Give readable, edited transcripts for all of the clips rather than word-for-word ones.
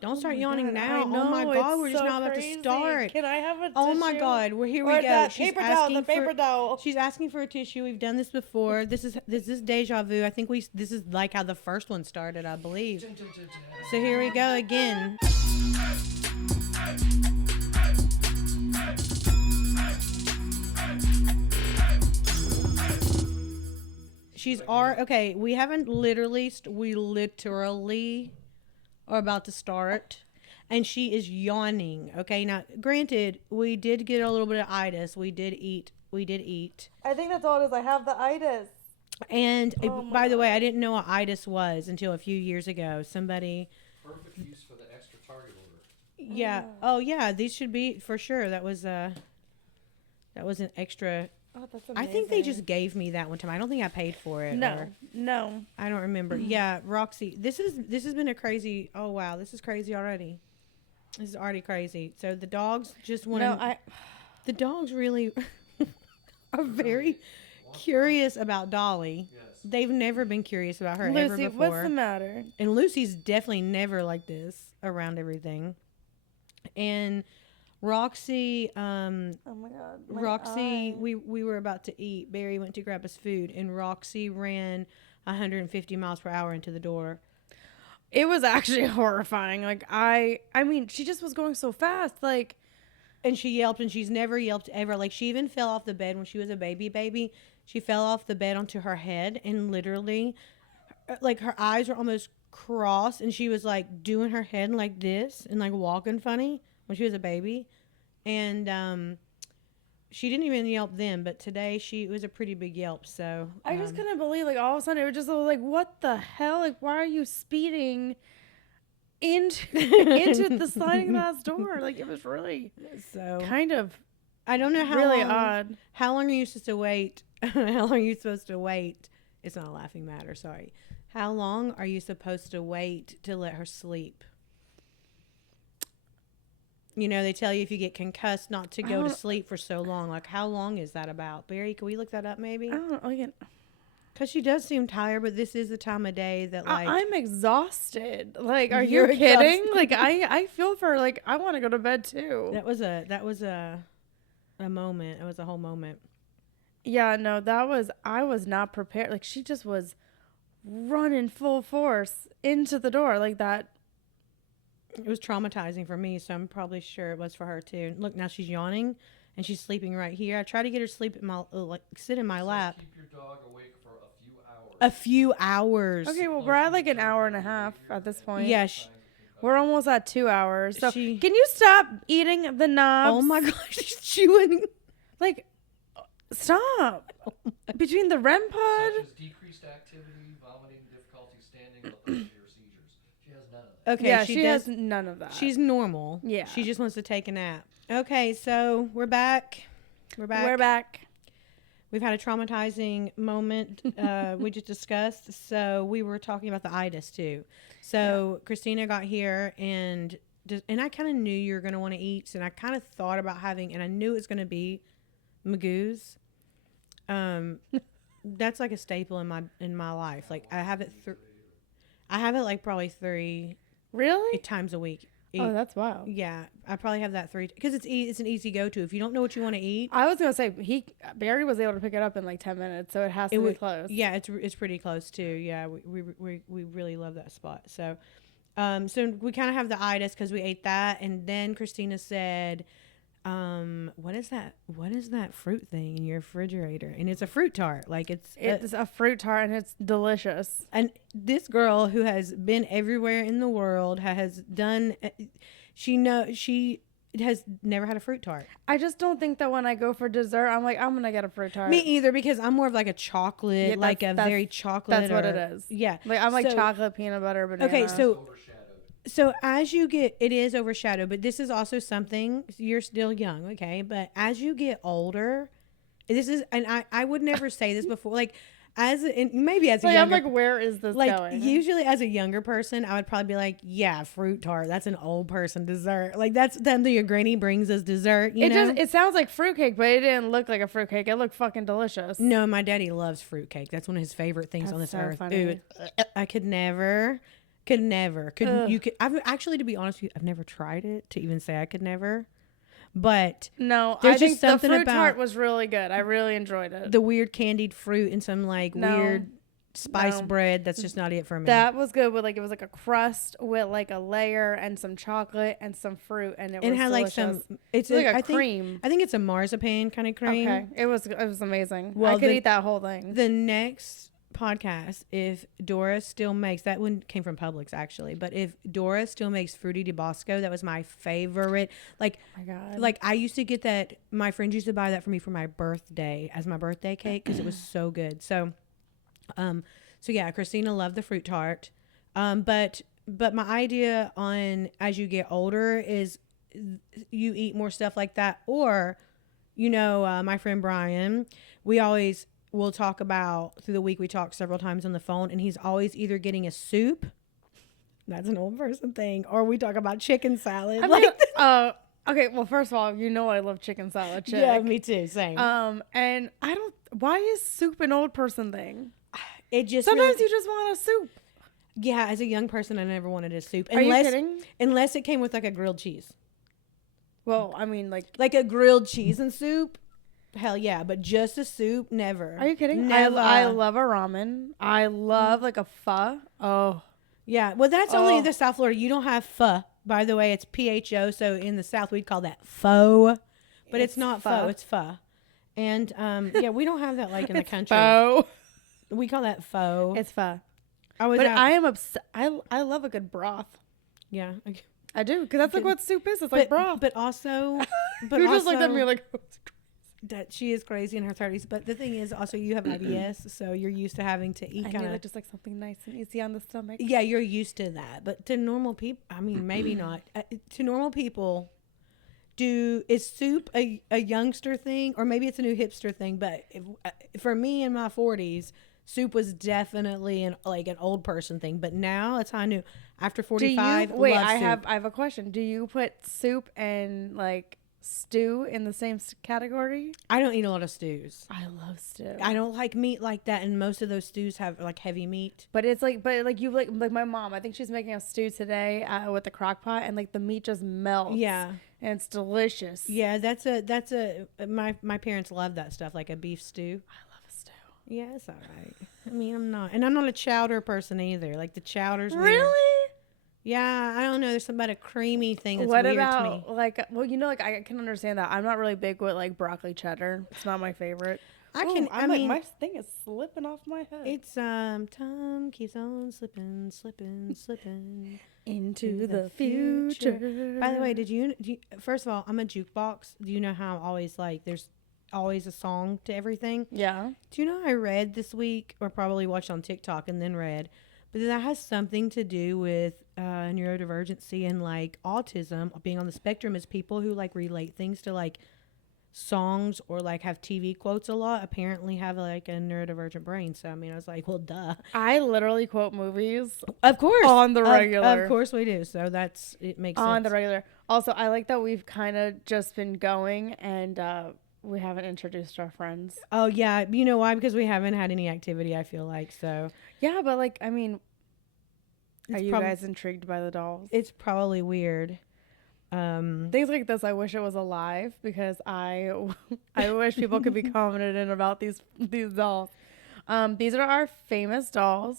Don't start yawning now. Know, oh my God, we're just so not about crazy. to start. Can I have a tissue? Oh my God, well, here we go. That She's paper asking paper towel. She's asking for a tissue. We've done this before. This is deja vu. I think this is like how the first one started, I believe. So here we go again. Okay. We haven't we literally are about to start, and she is yawning. Okay, now granted, we did get a little bit of itis. We did eat. I think that's all it is. I have the itis. And by the way, I didn't know what itis was until a few years ago. Somebody. Perfect use for the extra Target order. Yeah. Oh yeah. These should be for sure. That was an extra. Oh, that's amazing. I think they just gave me that one time. I don't think I paid for it. No. I don't remember. Yeah, Roxy. This has been a crazy. Oh wow, this is crazy already. This is already crazy. So the dogs just want to. The dogs really are very curious about Dolly. Yes. They've never been curious about her ever before. What's the matter? And Lucy's definitely never like this around everything. And Roxy, oh my God, Roxy, we were about to eat. Barry went to grab us food, and Roxy ran 150 miles per hour into the door. It was actually horrifying. Like I mean, she just was going so fast. Like, and she yelped, and she's never yelped ever. Like she even fell off the bed when she was a baby. She fell off the bed onto her head, and literally, like her eyes were almost crossed, and she was like doing her head like this and like walking funny when she was a baby. And she didn't even yelp then, but today it was a pretty big yelp. So I just couldn't believe, like, all of a sudden it was just like, what the hell? Like, why are you speeding into the sliding glass door? Like, it was really kind of I don't know how really long, odd. How long are you supposed to wait? How long are you supposed to wait? It's not a laughing matter, sorry. How long are you supposed to wait to let her sleep? You know, they tell you if you get concussed not to go to sleep for so long. Like, how long is that about? Barry, can we look that up maybe? I don't know. Because she does seem tired, but this is the time of day that, like... I'm exhausted. Like, are you kidding? Like, I feel for her. Like, I want to go to bed, too. That was a moment. It was a whole moment. Yeah, no, I was not prepared. Like, she just was running full force into the door like that. It was traumatizing for me, so I'm probably sure it was for her too. Look, now she's yawning, and she's sleeping right here. I try to get her to sleep sit in my lap. Keep your dog awake for a few hours. A few hours. Okay, well, we're at like an hour and a half at this point. Yeah, we're almost at 2 hours. So can you stop eating the knobs? Oh my gosh, she's chewing. Like, stop. Between the REM pod. Such as decreased activity, vomiting, difficulty standing, lethargy, or seizures. She has none of that. Okay, yeah, she has none of that. She's normal. Yeah. She just wants to take a nap. Okay, so we're back. We're back. We've had a traumatizing moment we just discussed. So we were talking about the itis too. So Christina got here and I kind of knew you were going to want to eat. And I kind of thought about having, and I knew it was going to be Magoo's. That's like a staple in my life. Like I have it like probably 3 times a week. Oh, that's wild. Yeah, I probably have that 3 because it's an easy go to. If you don't know what you want to eat, I was gonna say Barry was able to pick it up in like 10 minutes, so it has to be close. Yeah, it's pretty close too. Yeah, we really love that spot. So, so we kind of have the itis because we ate that, and then Christina said, what is that fruit thing in your refrigerator? And it's a fruit tart. Like it's a fruit tart, and it's delicious. And this girl who has been everywhere in the world has done. She has never had a fruit tart. I just don't think that when I go for dessert, I'm like, I'm gonna get a fruit tart. Me either, because I'm more of like a chocolate, very chocolate. That's what it is. Yeah, like I'm like chocolate, peanut butter, banana. Okay, so as you get, it is overshadowed, but this is also something, you're still young, okay? But as you get older, this is, and I would never say this before, like, maybe as a younger, I'm like, where is this going? Usually as a younger person, I would probably be like, yeah, fruit tart, that's an old person dessert. Like, that's something your granny brings as dessert, you know? It sounds like fruitcake, but it didn't look like a fruitcake. It looked fucking delicious. No, my daddy loves fruitcake. That's one of his favorite things on this earth. Funny. Ooh, I could never. Could never. Ugh. You could. I've actually, to be honest with you, I've never tried it to even say I could never. But No, there's I think just something the fruit about tart was really good. I really enjoyed it. the weird candied fruit and some like No. weird spice No. bread. That's just not it for me. That was good with like, it was like a crust with like a layer and some chocolate and some fruit, and it and was had delicious. like some. It's Like a I think, cream. I think it's a marzipan kind of cream. Okay, it was amazing. Well, I could the- eat that whole thing. The next podcast, if Dora still makes, that one came from Publix actually, but if Dora still makes Fruity de Bosco, that was my favorite. Like, Oh my God. like I used to get that. My friends used to buy that for me for my birthday as my birthday cake because it was so good. So yeah, Christina loved the fruit tart. But my idea on as you get older is you eat more stuff like that, or my friend Brian, we'll talk about through the week. We talk several times on the phone, and he's always either getting a soup. That's an old person thing, or we talk about chicken salad. Okay, well, first of all, I love chicken salad. Chick. Yeah, me too. Same. And I don't. Why is soup an old person thing? It just Sometimes really- you just want a soup. yeah. As a young person, I never wanted a soup Are you kidding? unless it came with like a grilled cheese, Well, I mean, like, like a grilled cheese and soup. Hell yeah, but just a soup, never. are you kidding? Never. I love a ramen. I love like a pho. Oh, Yeah, well, that's only Oh. the South Florida. You don't have pho. By the way, it's PHO. So in the South, we'd call that pho, but it's not pho. It's pho. And yeah, we don't have that like in the country. Pho. We call that pho. It's pho. I was But out- I am obsessed. I love a good broth. yeah. Okay. I do, because that's like Okay. what soup is. It's like broth. But also, but you also, just looked at me like, that she is crazy in her 30s. But the thing is, also you have IBS, so you're used to having to eat I kind need of. like just like something nice and easy on the stomach. Yeah, you're used to that. But to normal people, I mean, maybe not. To normal people, is soup a youngster thing, or maybe it's a new hipster thing? But for me in my 40s, soup was definitely an old person thing. But now it's how new. After 45, wait, love I soup. have a question. Do you put soup and like stew in the same category? I don't eat a lot of stews. I love stew. I don't like meat like that, and most of those stews have like heavy meat. But it's like, you like my mom. I think she's making a stew today with the crock pot, and like the meat just melts. Yeah. And it's delicious. Yeah, my parents love that stuff, like a beef stew. I love a stew. Yeah, it's all right. I mean, I'm not a chowder person either. Like the chowder's weird. Really? Yeah, I don't know. There's something about a creamy thing that's What weird to about me. like, well, like I can understand that. I'm not really big with like broccoli cheddar. It's not my favorite. I I'm like, mean, my thing is slipping off my head. it's time keeps on slipping Into the future. By the way, did you first of all, I'm a jukebox. Do you know how I'm always like there's always a song to everything? Yeah. Do you know I read this week, or probably watched on TikTok and then read, but that has something to do with neurodivergency and like autism, being on the spectrum, is people who like relate things to like songs or like have TV quotes a lot apparently have like a neurodivergent brain. So I mean, I was like, well, duh. I literally quote movies Of course. on the regular. Of course we do. So it makes sense. On the regular. Also, I like that we've kind of just been going and we haven't introduced our friends. Oh yeah, you know why? Because we haven't had any activity, I feel like. So Yeah, but like, I mean, are It's you prob- guys intrigued by the dolls? it's probably weird. Things like this, I wish it was alive, because I wish people could be commented in about these dolls. These are our famous dolls.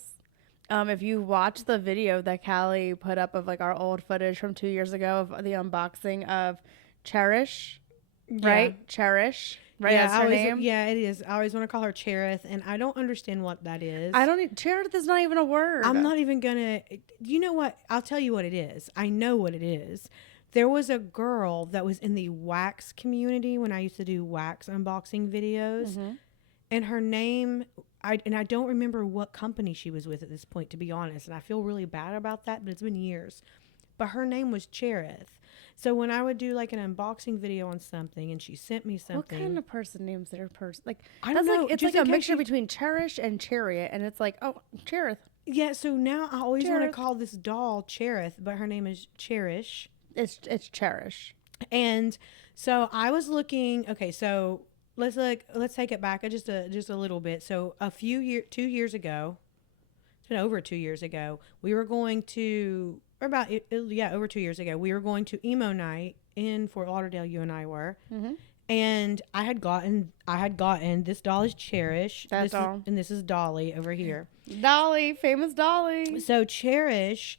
If you watch the video that Callie put up of like our old footage from 2 years ago of the unboxing of Cherish, right? Cherish, right? Yeah, That's her always, name. yeah, it is. I always want to call her Cherith, and I don't understand what that is. Cherith is not even a word. I'm not even gonna. You know what? I'll tell you what it is. I know what it is. There was a girl that was in the wax community when I used to do wax unboxing videos, and her name, I don't remember what company she was with at this point, to be honest, and I feel really bad about that, but it's been years. But her name was Cherith. So when I would do like an unboxing video on something, and she sent me something, What kind of person names their person? Like, I that's don't know. like, it's Just like in a case mixture you- between Cherish and Chariot, and it's like, oh, Cherith. Yeah, so now I always want to Cherith. call this doll Cherith, but her name is Cherish. It's Cherish. And so I was looking. Okay, so let's take it back just a little bit. So 2 years ago, it's been over 2 years ago. We were going to, or about, over 2 years ago, we were going to emo night in Fort Lauderdale. You and I were. Mm-hmm. And I had gotten this doll is Cherish. That doll. And this is Dolly over here. Dolly, famous Dolly. So Cherish,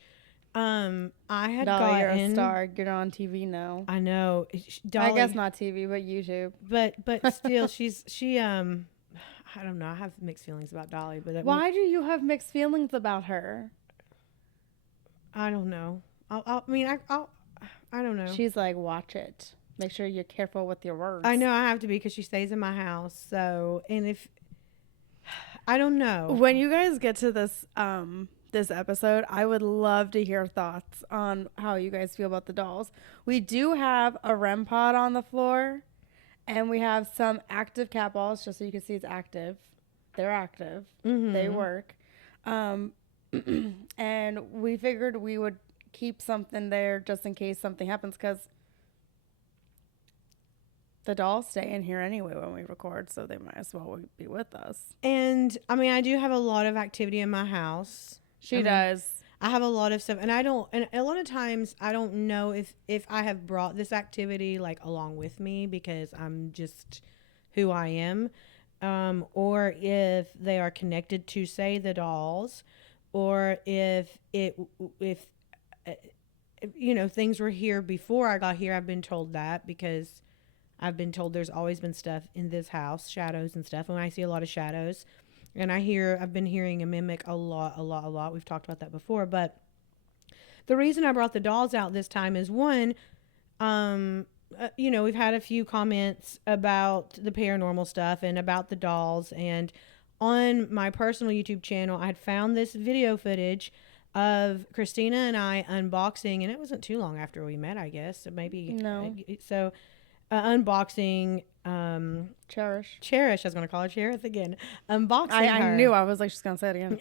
I had Dolly, gotten. you're a star. You're on TV now. I know. Dolly, I guess not TV, but YouTube. But still, she I don't know. I have mixed feelings about Dolly, but Why do you have mixed feelings about her? I don't know. I don't know. She's like, watch it. Make sure you're careful with your words. I know I have to be because she stays in my house. So, and if I don't know when you guys get to this this episode, I would love to hear thoughts on how you guys feel about the dolls. We do have a REM pod on the floor, and we have some active cat balls, just so you can see it's active. They're active. Mm-hmm. They work. And we figured we would keep something there just in case something happens, because the dolls stay in here anyway when we record, so they might as well be with us. And I mean, I do have a lot of activity in my house. She does. I have a lot of stuff, and a lot of times I don't know if I have brought this activity like along with me because I'm just who I am, or if they are connected to, say, the dolls, or if things were here before I got here. I've been told that because I've been told there's always been stuff in this house, shadows and stuff. And I see a lot of shadows, and I've been hearing a mimic a lot. We've talked about that before, but the reason I brought the dolls out this time is one, we've had a few comments about the paranormal stuff and about the dolls. And on my personal YouTube channel, I had found this video footage of Christina and I unboxing, and it wasn't too long after we met, I guess. So maybe no. So unboxing Cherish. I was going to call her Cherith again. Unboxing her. I knew. I was like, she's going to say it again.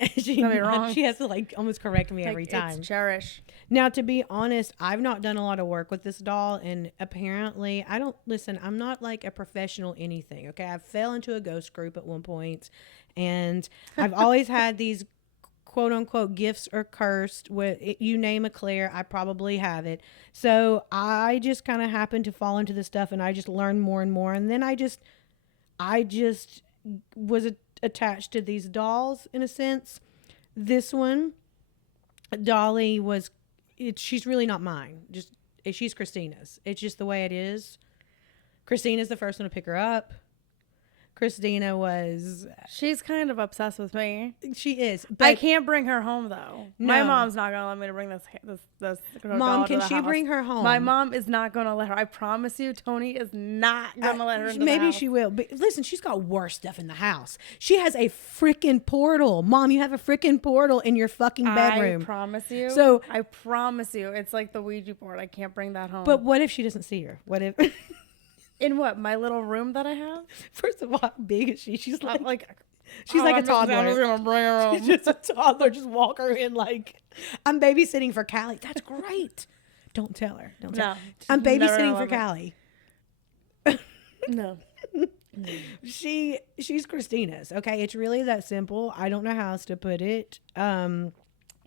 She has to like almost correct me every time. It's Cherish. Now, to be honest, I've not done a lot of work with this doll, and apparently I'm not like a professional anything. Okay. I fell into a ghost group at one point, and I've always had these quote unquote gifts are cursed. You name a Claire, I probably have it. So I just kind of happened to fall into this stuff, and I just learned more and more. And then I just was attached to these dolls in a sense. This one, Dolly, she's really not mine. She's Christina's. It's just the way it is. Christina's the first one to pick her up. Christina was... She's kind of obsessed with me. She is. But I can't bring her home, though. No. My mom's not going to let me to bring this Mom, can she house. bring her home? My mom is not going to let her. I promise you, Tony is not going to let her into Maybe the house. she will. But listen, she's got worse stuff in the house. She has a freaking portal. Mom, you have a freaking portal in your fucking bedroom. I promise you. So I promise you. It's like the Ouija board. I can't bring that home. But what if she doesn't see her? What if... In what? My little room that I have? First of all, how big is she? She's like she's like a toddler. I'm just gonna bring her home. She's just a toddler. Just walk her in like, I'm babysitting for Callie. That's great. Don't tell her. Don't tell her. I'm babysitting for Callie. No. She's Christina's. Okay, it's really that simple. I don't know how else to put it.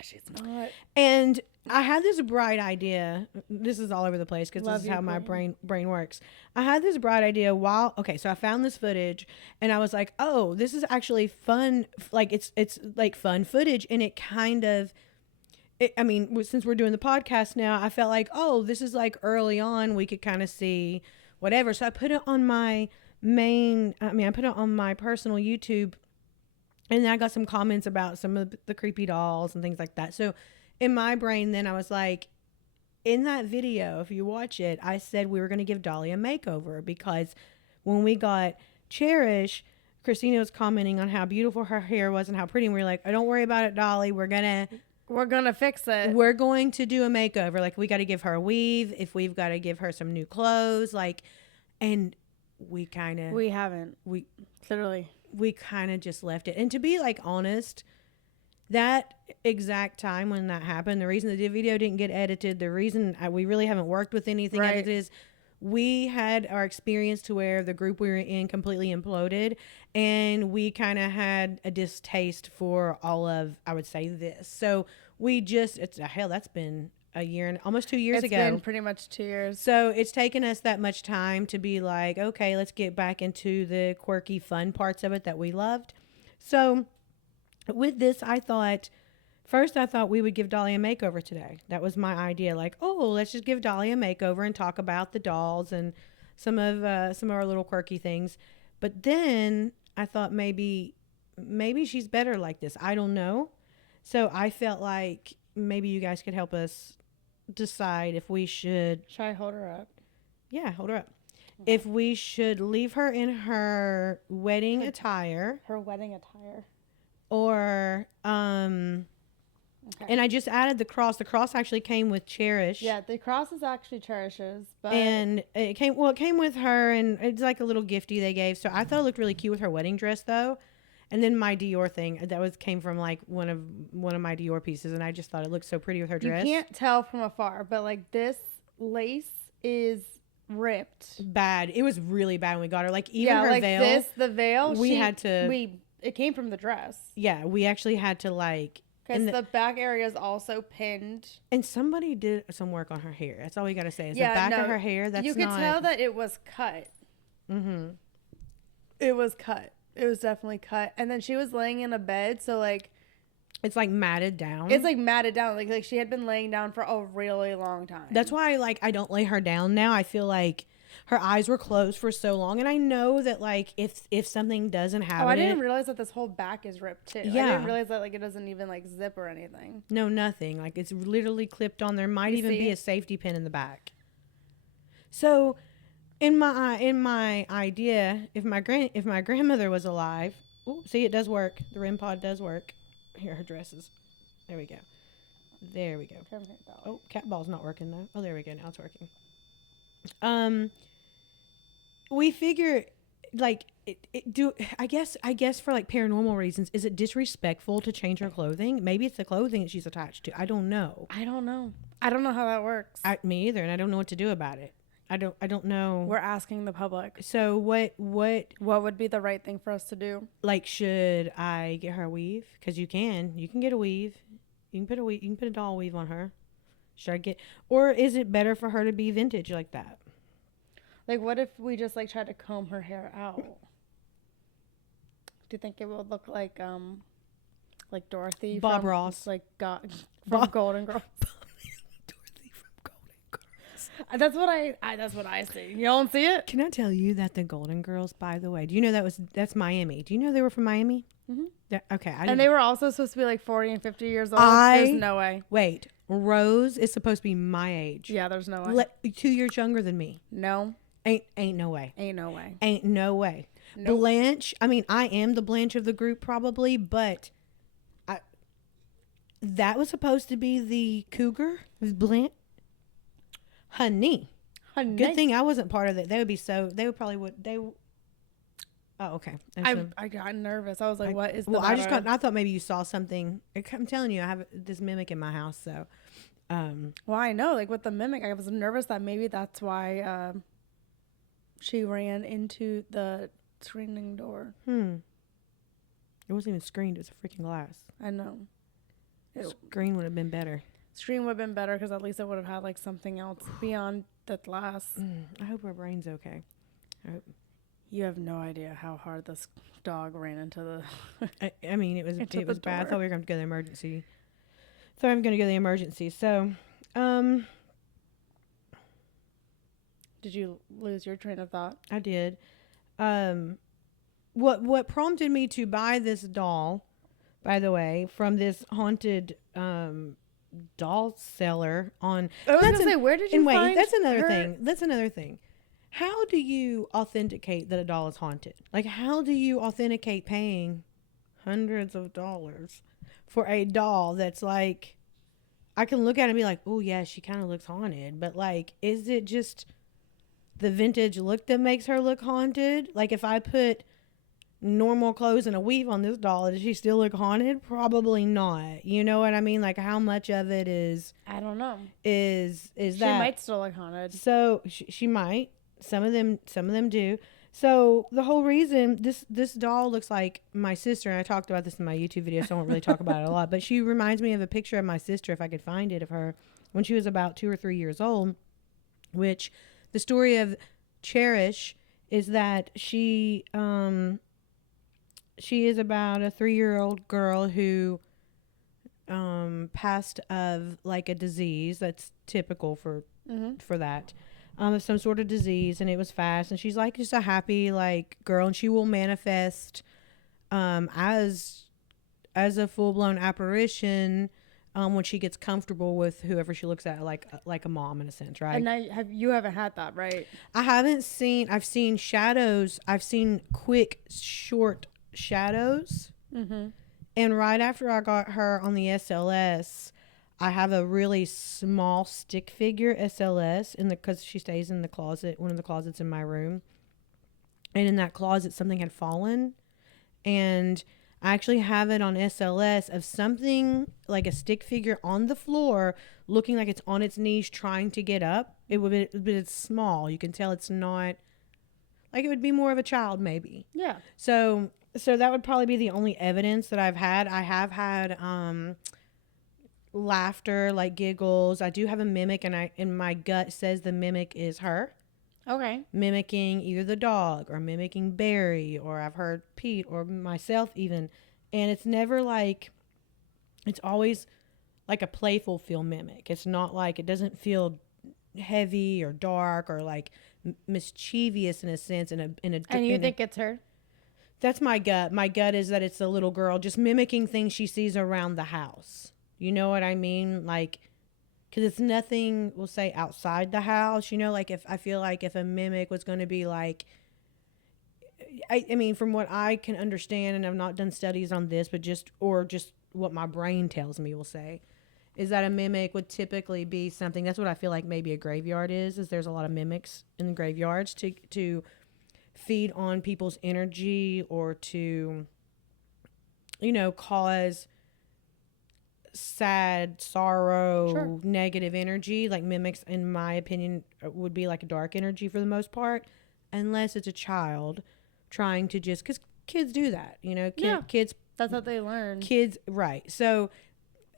She's not. And I had this bright idea. This is all over the place because this is how my brain works. I had this bright idea so I found this footage and I was like, oh, this is actually fun. Like it's like fun footage, and it kind of, since we're doing the podcast now, I felt like, oh, this is like early on. We could kind of see whatever. So I put it on my I put it on my personal YouTube, and then I got some comments about some of the creepy dolls and things like that. So in my brain, then I was like, in that video, if you watch it, I said we were going to give Dolly a makeover because when we got Cherish, Christina was commenting on how beautiful her hair was and how pretty. And we were like, oh, don't worry about it, Dolly. We're going to fix it. We're going to do a makeover. Like, we got to give her a weave. If we've got to give her some new clothes, and we kind of... We haven't. Literally. We kind of just left it. And to be honest, that exact time when that happened, the reason the video didn't get edited, the reason we really haven't worked with anything edited is we had our experience to where the group we were in completely imploded, and we kind of had a distaste for all of, I would say, this. So we just, that's been a year and almost 2 years ago. It's been pretty much 2 years. So it's taken us that much time to be like, okay, let's get back into the quirky, fun parts of it that we loved. So with this, I thought we would give Dolly a makeover today. That was my idea. Like, oh, let's just give Dolly a makeover and talk about the dolls and some of our little quirky things. But then I thought maybe she's better like this. I don't know. So I felt like maybe you guys could help us decide if we should. Should I hold her up? Yeah, hold her up. Okay. If we should leave her in her wedding attire. Her wedding attire. Or Okay. And I just added the cross. The cross actually came with Cherish. Yeah, the cross is actually Cherish's, but and it came with her, and it's like a little gifty they gave. So I thought it looked really cute with her wedding dress, though. And then my Dior thing came from like one of my Dior pieces, and I just thought it looked so pretty with her dress. You can't tell from afar, but like this lace is ripped. Bad. It was really bad when we got her. Like even her veil. The veil. It came from the dress. Yeah, we actually had to like. Because the back area is also pinned. And somebody did some work on her hair. That's all we got to say. Is the back of her hair. That's you could tell that it was cut. Mm-hmm. It was cut. It was definitely cut. And then she was laying in a bed, so like. It's like matted down. It's like matted down. Like she had been laying down for a really long time. That's why I don't lay her down now. I feel like her eyes were closed for so long, and I know that like if something doesn't happen. Oh, I didn't realize that this whole back is ripped too. Yeah. I didn't realize that like it doesn't even like zip or anything. No, nothing. Like it's literally clipped on. There might even be a safety pin in the back. So, in my idea, if my grandmother was alive, see, it does work. The REM pod does work. Here, her dresses. There we go. There we go. Oh, cat ball's not working though. Oh, there we go. Now it's working. We figure, like, I guess for like paranormal reasons, is it disrespectful to change her clothing? Maybe it's the clothing that she's attached to. I don't know. I don't know how that works. Me either, and I don't know what to do about it. I don't know. We're asking the public. So what would be the right thing for us to do? Like, should I get her a weave? Because you can get a weave. You can put a doll weave on her. Should I get, or is it better for her to be vintage like that? Like, what if we just like tried to comb her hair out? Do you think it would look like Dorothy Bob Ross, like from Golden Girls? Dorothy from Golden Girls. That's what I see. You don't see it? Can I tell you that the Golden Girls, by the way, do you know that's Miami? Do you know they were from Miami? Mm-hmm. Okay. And they were also supposed to be like 40 and 50 years old. There's no way. Wait, Rose is supposed to be my age. Yeah, there's no way. 2 years younger than me. No. Ain't no way. Ain't no way. Ain't no way. Nope. Blanche, I mean, I am the Blanche of the group probably, but that was supposed to be the cougar. Blanche. Honey. Good thing I wasn't part of it. They would oh, okay. I got nervous. I was like, what is the matter? I thought maybe you saw something. I'm telling you, I have this mimic in my house, so. Well, I know, like with the mimic, I was nervous that maybe that's why she ran into the screening door. It wasn't even screened. It was a freaking glass. I know. Screen would have been better. Screen would have been better because at least it would have had like something else beyond the glass. I hope her brain's okay. I hope. You have no idea how hard this dog ran into the. I mean, it was bad. I thought we were going to go to the emergency. So, did you lose your train of thought? I did. What prompted me to buy this doll, by the way, from this haunted doll seller on. I was going to say, where did you find? That's another thing. How do you authenticate that a doll is haunted? Like, how do you authenticate paying hundreds of dollars for a doll that's like, I can look at it and be like, oh yeah, she kind of looks haunted, but like, is it just the vintage look that makes her look haunted? Like, if I put normal clothes and a weave on this doll, does she still look haunted? Probably not. You know what I mean? Like, how much of it is I don't know. is She that? might still look haunted. So she might. Some of them do. So the whole reason this doll looks like my sister, and I talked about this in my YouTube video, so I won't really talk about it a lot. But she reminds me of a picture of my sister, if I could find it, of her when she was about 2 or 3 years old. Which the story of Cherish is that she is about a 3-year-old girl who passed of like a disease that's typical for that, some sort of disease, and it was fast, and she's like just a happy like girl, and she will manifest as a full-blown apparition when she gets comfortable with whoever she looks at, like a mom in a sense, right? And you haven't had that, right? I've seen shadows. I've seen quick short shadows. And right after I got her on the SLS, I have a really small stick figure SLS because she stays in the closet, one of the closets in my room. And in that closet, something had fallen. And I actually have it on SLS of something like a stick figure on the floor, looking like it's on its knees trying to get up. But it's small. You can tell it's not, like, it would be more of a child maybe. Yeah. So that would probably be the only evidence that I've had. I have had laughter, like giggles. I do have a mimic, and my gut says the mimic is her. Okay. Mimicking either the dog or mimicking Barry, or I've heard Pete or myself even. And it's never like, it's always like a playful feel mimic. It's not like, it doesn't feel heavy or dark or like mischievous in a sense. And you think it's her? That's my gut. My gut is that it's a little girl just mimicking things she sees around the house. You know what I mean? Like, because it's nothing, we'll say, outside the house. You know, like, if I feel like if a mimic was going to be like, I mean, from what I can understand, and I've not done studies on this, but just what my brain tells me, we'll say, is that a mimic would typically be something. That's what I feel like maybe a graveyard is there's a lot of mimics in the graveyards to feed on people's energy, or to, you know, cause sad, sorrow, Sure. negative energy. Like, mimics, in my opinion, would be like a dark energy for the most part, unless it's a child trying to just, because kids do that, you know. Kids, that's what they learn. Kids, right. So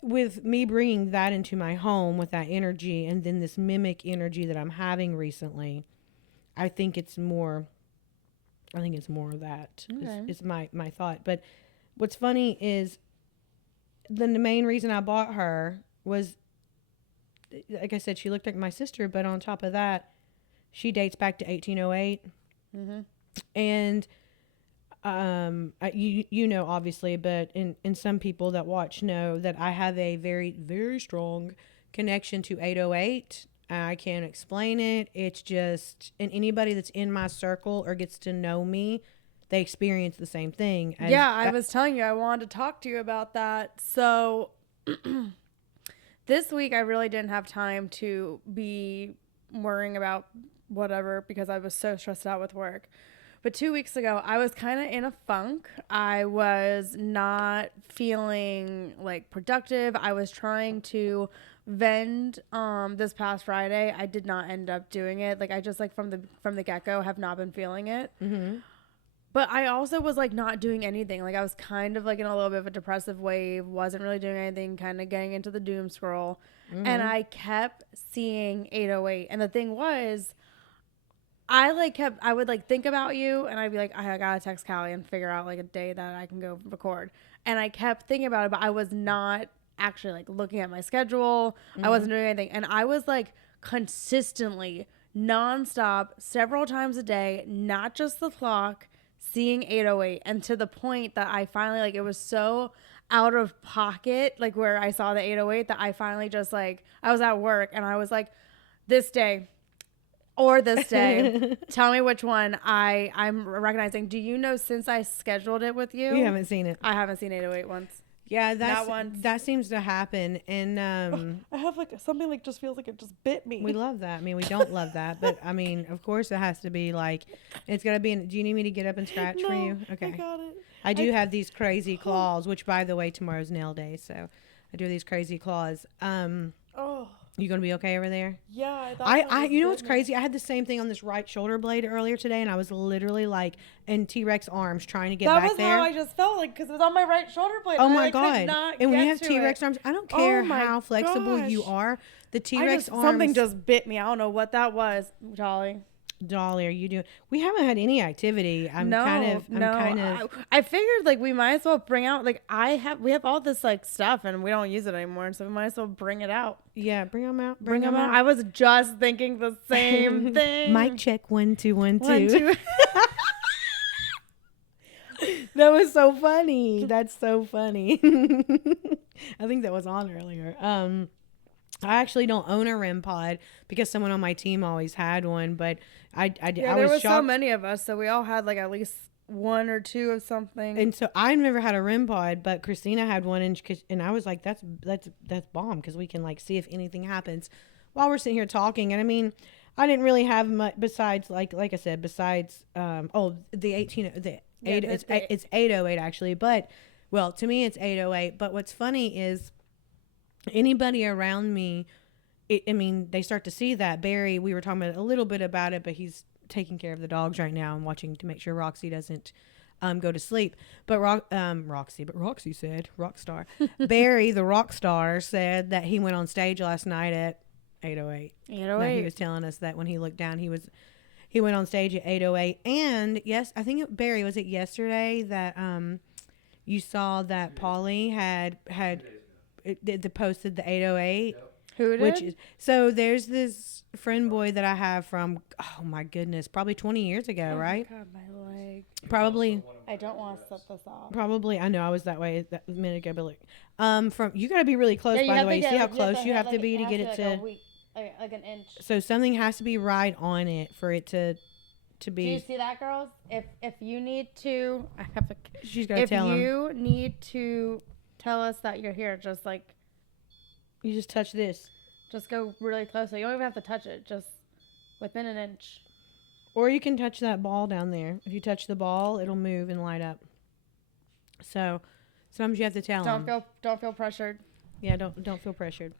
with me bringing that into my home with that energy, and then this mimic energy that I'm having recently, I think it's more of that. Okay. Is my thought. But what's funny is the main reason I bought her was, like I said, she looked like my sister, but on top of that, she dates back to 1808. And you know, obviously, but in some people that watch know that I have a very, very strong connection to 808. I can't explain it. It's just, and anybody that's in my circle or gets to know me, they experience the same thing. I was telling you I wanted to talk to you about that. So this week I really didn't have time to be worrying about whatever because I was so stressed out with work. But 2 weeks ago, I was kind of in a funk. I was not feeling like productive. I was trying to vend this past Friday. I did not end up doing it. Like, I just, like, from the get-go have not been feeling it. But I also was, like, not doing anything. Like, I was kind of, like, in a little bit of a depressive wave, wasn't really doing anything, kind of getting into the doom scroll. And I kept seeing 808. And the thing was, I would, like, think about you, and I'd be like, I gotta text Callie and figure out, like, a day that I can go record. And I kept thinking about it, but I was not actually, like, looking at my schedule. I wasn't doing anything. And I was, like, consistently, nonstop, several times a day, not just the clock, seeing 808. And to the point that I finally, like, it was so out of pocket, like, where I saw the 808, that I finally just, like, I was at work, and I was like, this day or this day, tell me which one I'm recognizing. Do you know, since I scheduled it with you? You haven't seen it. I haven't seen 808 once. Yeah, Not once. that seems to happen, and I have like something like just feels like it just bit me. we love that. I mean, we don't love that, but I mean, of course, it has to be like it's got to be. Do you need me to get up and scratch for you? Okay, I got it. I do have these crazy claws, which, by the way, tomorrow's nail day, so I do these crazy claws. Oh, You gonna be okay over there? yeah. I thought I that you know was what's bit me. crazy? I had the same thing on this right shoulder blade earlier today, and I was literally like in T-Rex arms trying to get That back was there. how I just felt like because it was on my right shoulder blade. Oh and my I, like, could god! not And when you get have to T-Rex it. arms, I don't Oh care my how flexible you gosh. are. The I T-Rex just, arms. something just bit me. I don't know what that was, Dolly. Dolly, are you doing? We haven't had any activity. I'm no, kind of. I figured like we might as well bring out like we have all this like stuff and we don't use it anymore, so we might as well bring it out. Yeah, bring them out. Bring them out. I was just thinking the same thing. Mic check 1 2 1 2. 1 2. That was so funny. That's so funny. I think that was on earlier. I actually don't own a REM pod because someone on my team always had one, but I Yeah, I there was was shocked. so many of us, so we all had like at least one or two of something. And so I never had a REM pod, but Christina had one, and I was like, that's bomb because we can like see if anything happens while we're sitting here talking. And I mean, I didn't really have much besides like I said, besides the 18 the Yeah, 8 it's 808 actually, but well to me it's 808. But what's funny is anybody around me, I mean, they start to see that. Barry, we were talking about a little bit about it, but he's taking care of the dogs right now and watching to make sure Roxy doesn't go to sleep. But Roxy said, Rockstar. Barry, the rock star, said that he went on stage last night at 808. 808. He was telling us that when he looked down, he went on stage at 808. And yes, I think Barry, was it yesterday that you saw that Polly had posted the 808? Yep. Who did? Which is, so there's this friend boy that I have from, oh my goodness, probably 20 years ago, right? Oh my God, my leg. Probably, I don't want to set this off. probably. I know I was that way a minute ago, but from you got to be really close. Yeah, you by have the way, to you get, see how like, close you have to be to get it to. like an inch. So something has to be right on it for it to Do you be. see that, girls? If you need to, I have a. She's got to If tell him. you need to tell us that you're here, just like You just touch this, just go really close. So you don't even have to touch it. Just within an inch. or you can touch that ball down there. If you touch the ball, it'll move and light up. So sometimes you have to tell him. Don't feel pressured. Yeah, don't feel pressured.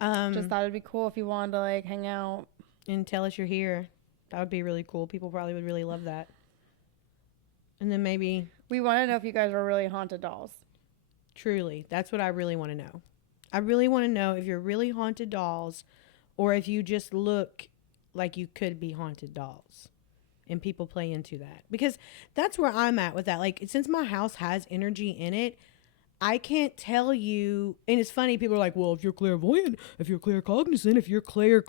Just thought it'd be cool if you wanted to like hang out. And tell us you're here. That would be really cool. People probably would really love that. And then maybe, We want to know if you guys are really haunted dolls. truly, that's what I really want to know. I really want to know if you're really haunted dolls or if you just look like you could be haunted dolls. And people play into that. Because that's where I'm at with that. Like, since my house has energy in it, I can't tell you. And it's funny, people are like, well, if you're clairvoyant, if you're claircognizant, if you're clear,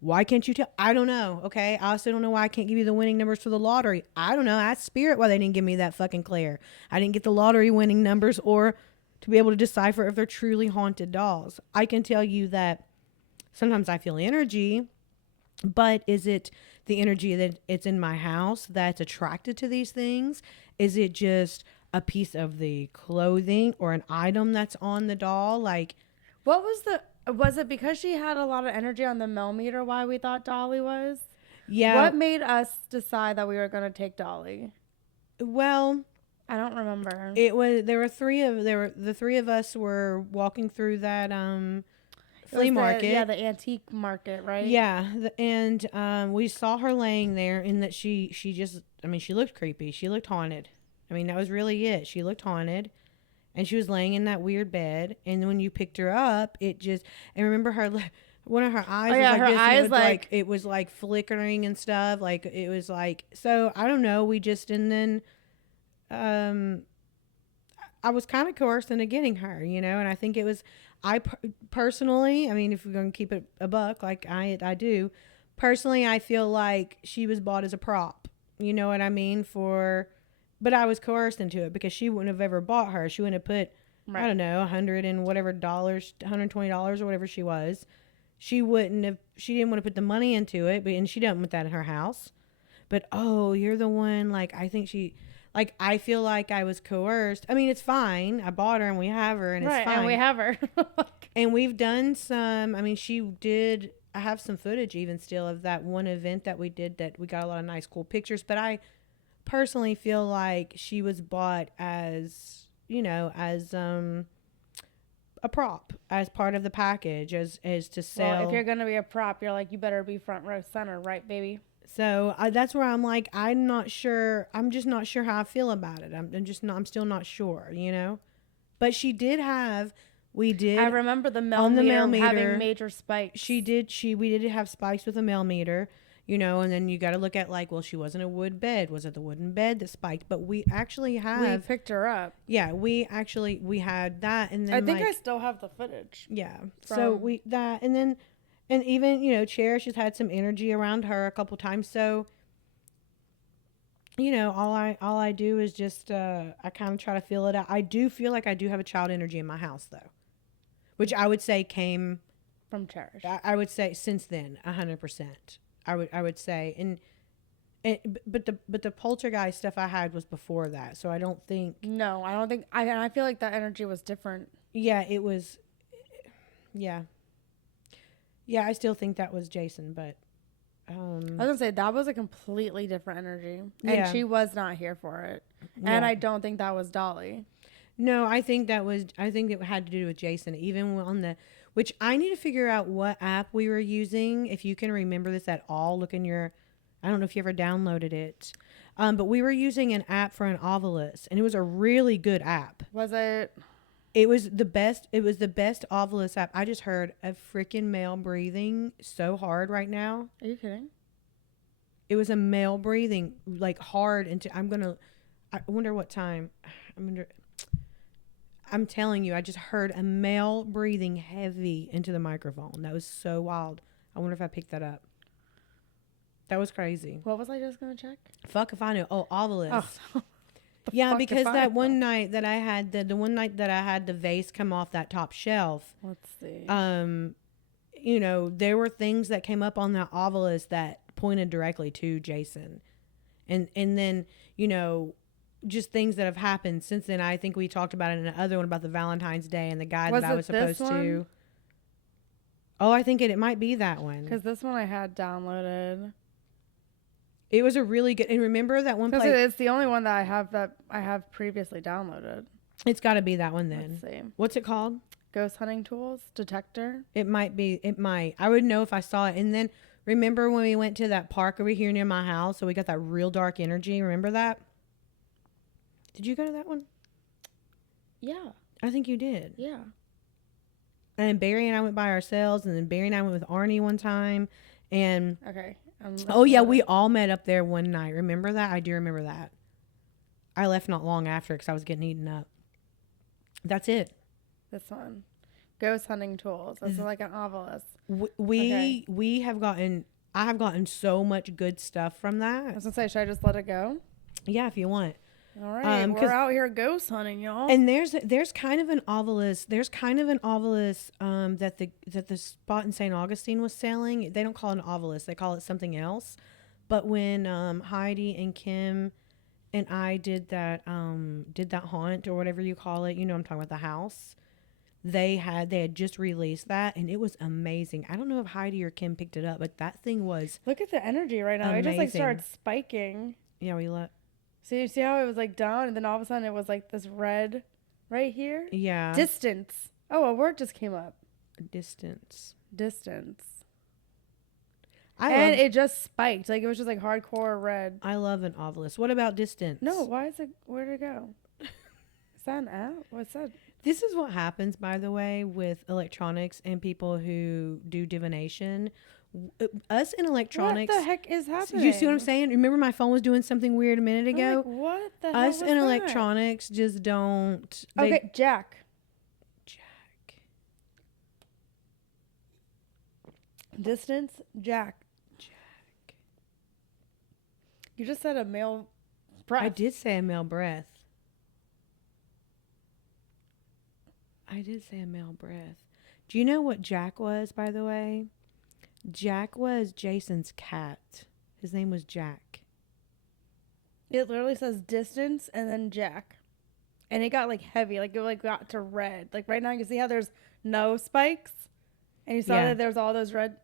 why can't you tell? I don't know, okay? I also don't know why I can't give you the winning numbers for the lottery. I don't know. Ask Spirit why they didn't give me that fucking clear. I didn't get the lottery winning numbers or to be able to decipher if they're truly haunted dolls. I can tell you that sometimes I feel energy, but is it the energy that it's in my house that's attracted to these things? Is it just a piece of the clothing or an item that's on the doll? Like, What was it because she had a lot of energy on the millimeter why we thought Dolly was? yeah. What made us decide that we were going to take Dolly? Well, I don't remember. the three of us were walking through that flea market. The antique market, right? Yeah, and we saw her laying there, and that she just, I mean, she looked creepy. She looked haunted. I mean, that was really it. She looked haunted, and she was laying in that weird bed. And when you picked her up, it just, and remember her, one of her eyes was like her this, and eyes it was it was like flickering and stuff. Like it was like, so I don't know. We just, and then, I was kind of coerced into getting her, you know, and I think it was, personally, I mean, if we're going to keep it a buck, like I do, personally, I feel like she was bought as a prop, you know what I mean? But I was coerced into it because she wouldn't have ever bought her. She wouldn't have put, Right. I don't know, $100 and whatever dollars, $120 or whatever she was. She didn't want to put the money into it, and she didn't want that in her house. But, oh, you're the one, like, I think Like, I feel like I was coerced. I mean, it's fine. I bought her and we have her and it's fine. And we have her. And we've done some, I mean, I have some footage even still of that one event that we did that we got a lot of nice, cool pictures. But I personally feel like she was bought as, as a prop, as part of the package, as to sell. Well, if you're going to be a prop, you're like, you better be front row center, right, baby? So that's where I'm like, I'm not sure. I'm just not sure how I feel about it. I'm still not sure, But she did have, I remember the millimeter having major spikes. We did have spikes with a millimeter, and then you got to look at like, well, she wasn't a wood bed. Was it the wooden bed that spiked? But we actually we picked her up. Yeah, we had that. And then I think I still have the footage. Yeah. So and even, Cherish has had some energy around her a couple times. So, all I do is just, I kind of try to feel it out. I do feel like I do have a child energy in my house though, which I would say came from Cherish. I would say since then, 100%. I would say, but the poltergeist stuff I had was before that. So I don't think. No, I don't think. I feel like that energy was different. Yeah, it was. Yeah. Yeah, I still think that was Jason, but I was gonna say that was a completely different energy, yeah. And she was not here for it. Yeah. And I don't think that was Dolly. No, I think it had to do with Jason, even on which I need to figure out what app we were using. If you can remember this at all, look in I don't know if you ever downloaded it, but we were using an app for an Ovilus, and it was a really good app. Was it? It was the best. It was the best Ovilus app. I just heard a freaking male breathing so hard right now. Are you kidding? It was a male breathing like hard into. I wonder what time. I'm telling you, I just heard a male breathing heavy into the microphone. That was so wild. I wonder if I picked that up. That was crazy. What was I just gonna check? Fuck if I knew. Oh, Ovilus. Oh. Yeah, because that one night that I had the one night that I had the vase come off that top shelf. Let's see. There were things that came up on that Ovilus that pointed directly to Jason, and then just things that have happened since then. I think we talked about it in another one about the Valentine's Day and the guy that I was supposed to. Oh, I think it might be that one. Because this one I had downloaded. It was a really good, and remember that one place? Because it's the only one that I have previously downloaded. It's got to be that one then. Let's see. What's it called? Ghost hunting tools detector. It might be. It might. I would know if I saw it. And then remember when we went to that park over here near my house? So we got that real dark energy. Remember that? Did you go to that one? Yeah. I think you did. Yeah. And Barry and I went by ourselves, and then Barry and I went with Arnie one time. And okay. Oh yeah, we all met up there one night. Remember that? I do remember that. I left not long after because I was getting eaten up. That's it. This one, ghost hunting tools. This is like an Ovilus. We have gotten. I have gotten so much good stuff from that. I was gonna say, should I just let it go? Yeah, if you want. All right, we're out here ghost hunting, y'all. And there's kind of an Ovilus. There's kind of an Ovilus that the spot in St. Augustine was selling. They don't call it an Ovilus. They call it something else. But when Heidi and Kim and I did that haunt or whatever you call it, I'm talking about the house. They had just released that, and it was amazing. I don't know if Heidi or Kim picked it up, but that thing was. Look at the energy right now. Amazing. It just started spiking. Yeah, we let. See how it was down, and then all of a sudden it was this red right here? Yeah. Distance. Oh, a word just came up. Distance. It just spiked. It was just hardcore red. I love an Ovilus. What about distance? No, where'd it go? Is that an app? What's that? This is what happens, by the way, with electronics and people who do divination. Us in electronics. What the heck is happening? You see what I'm saying? Remember my phone was doing something weird a minute ago? What the heck? Us in electronics just don't. Okay, Jack. Distance, Jack. You just said a male breath. I did say a male breath. Do you know what Jack was, by the way? Jack was Jason's cat. His name was Jack. It literally says distance and then Jack. And it got like heavy, like it like got to red. Like right now you can see how there's no spikes. And you saw Yeah. that there's all those red.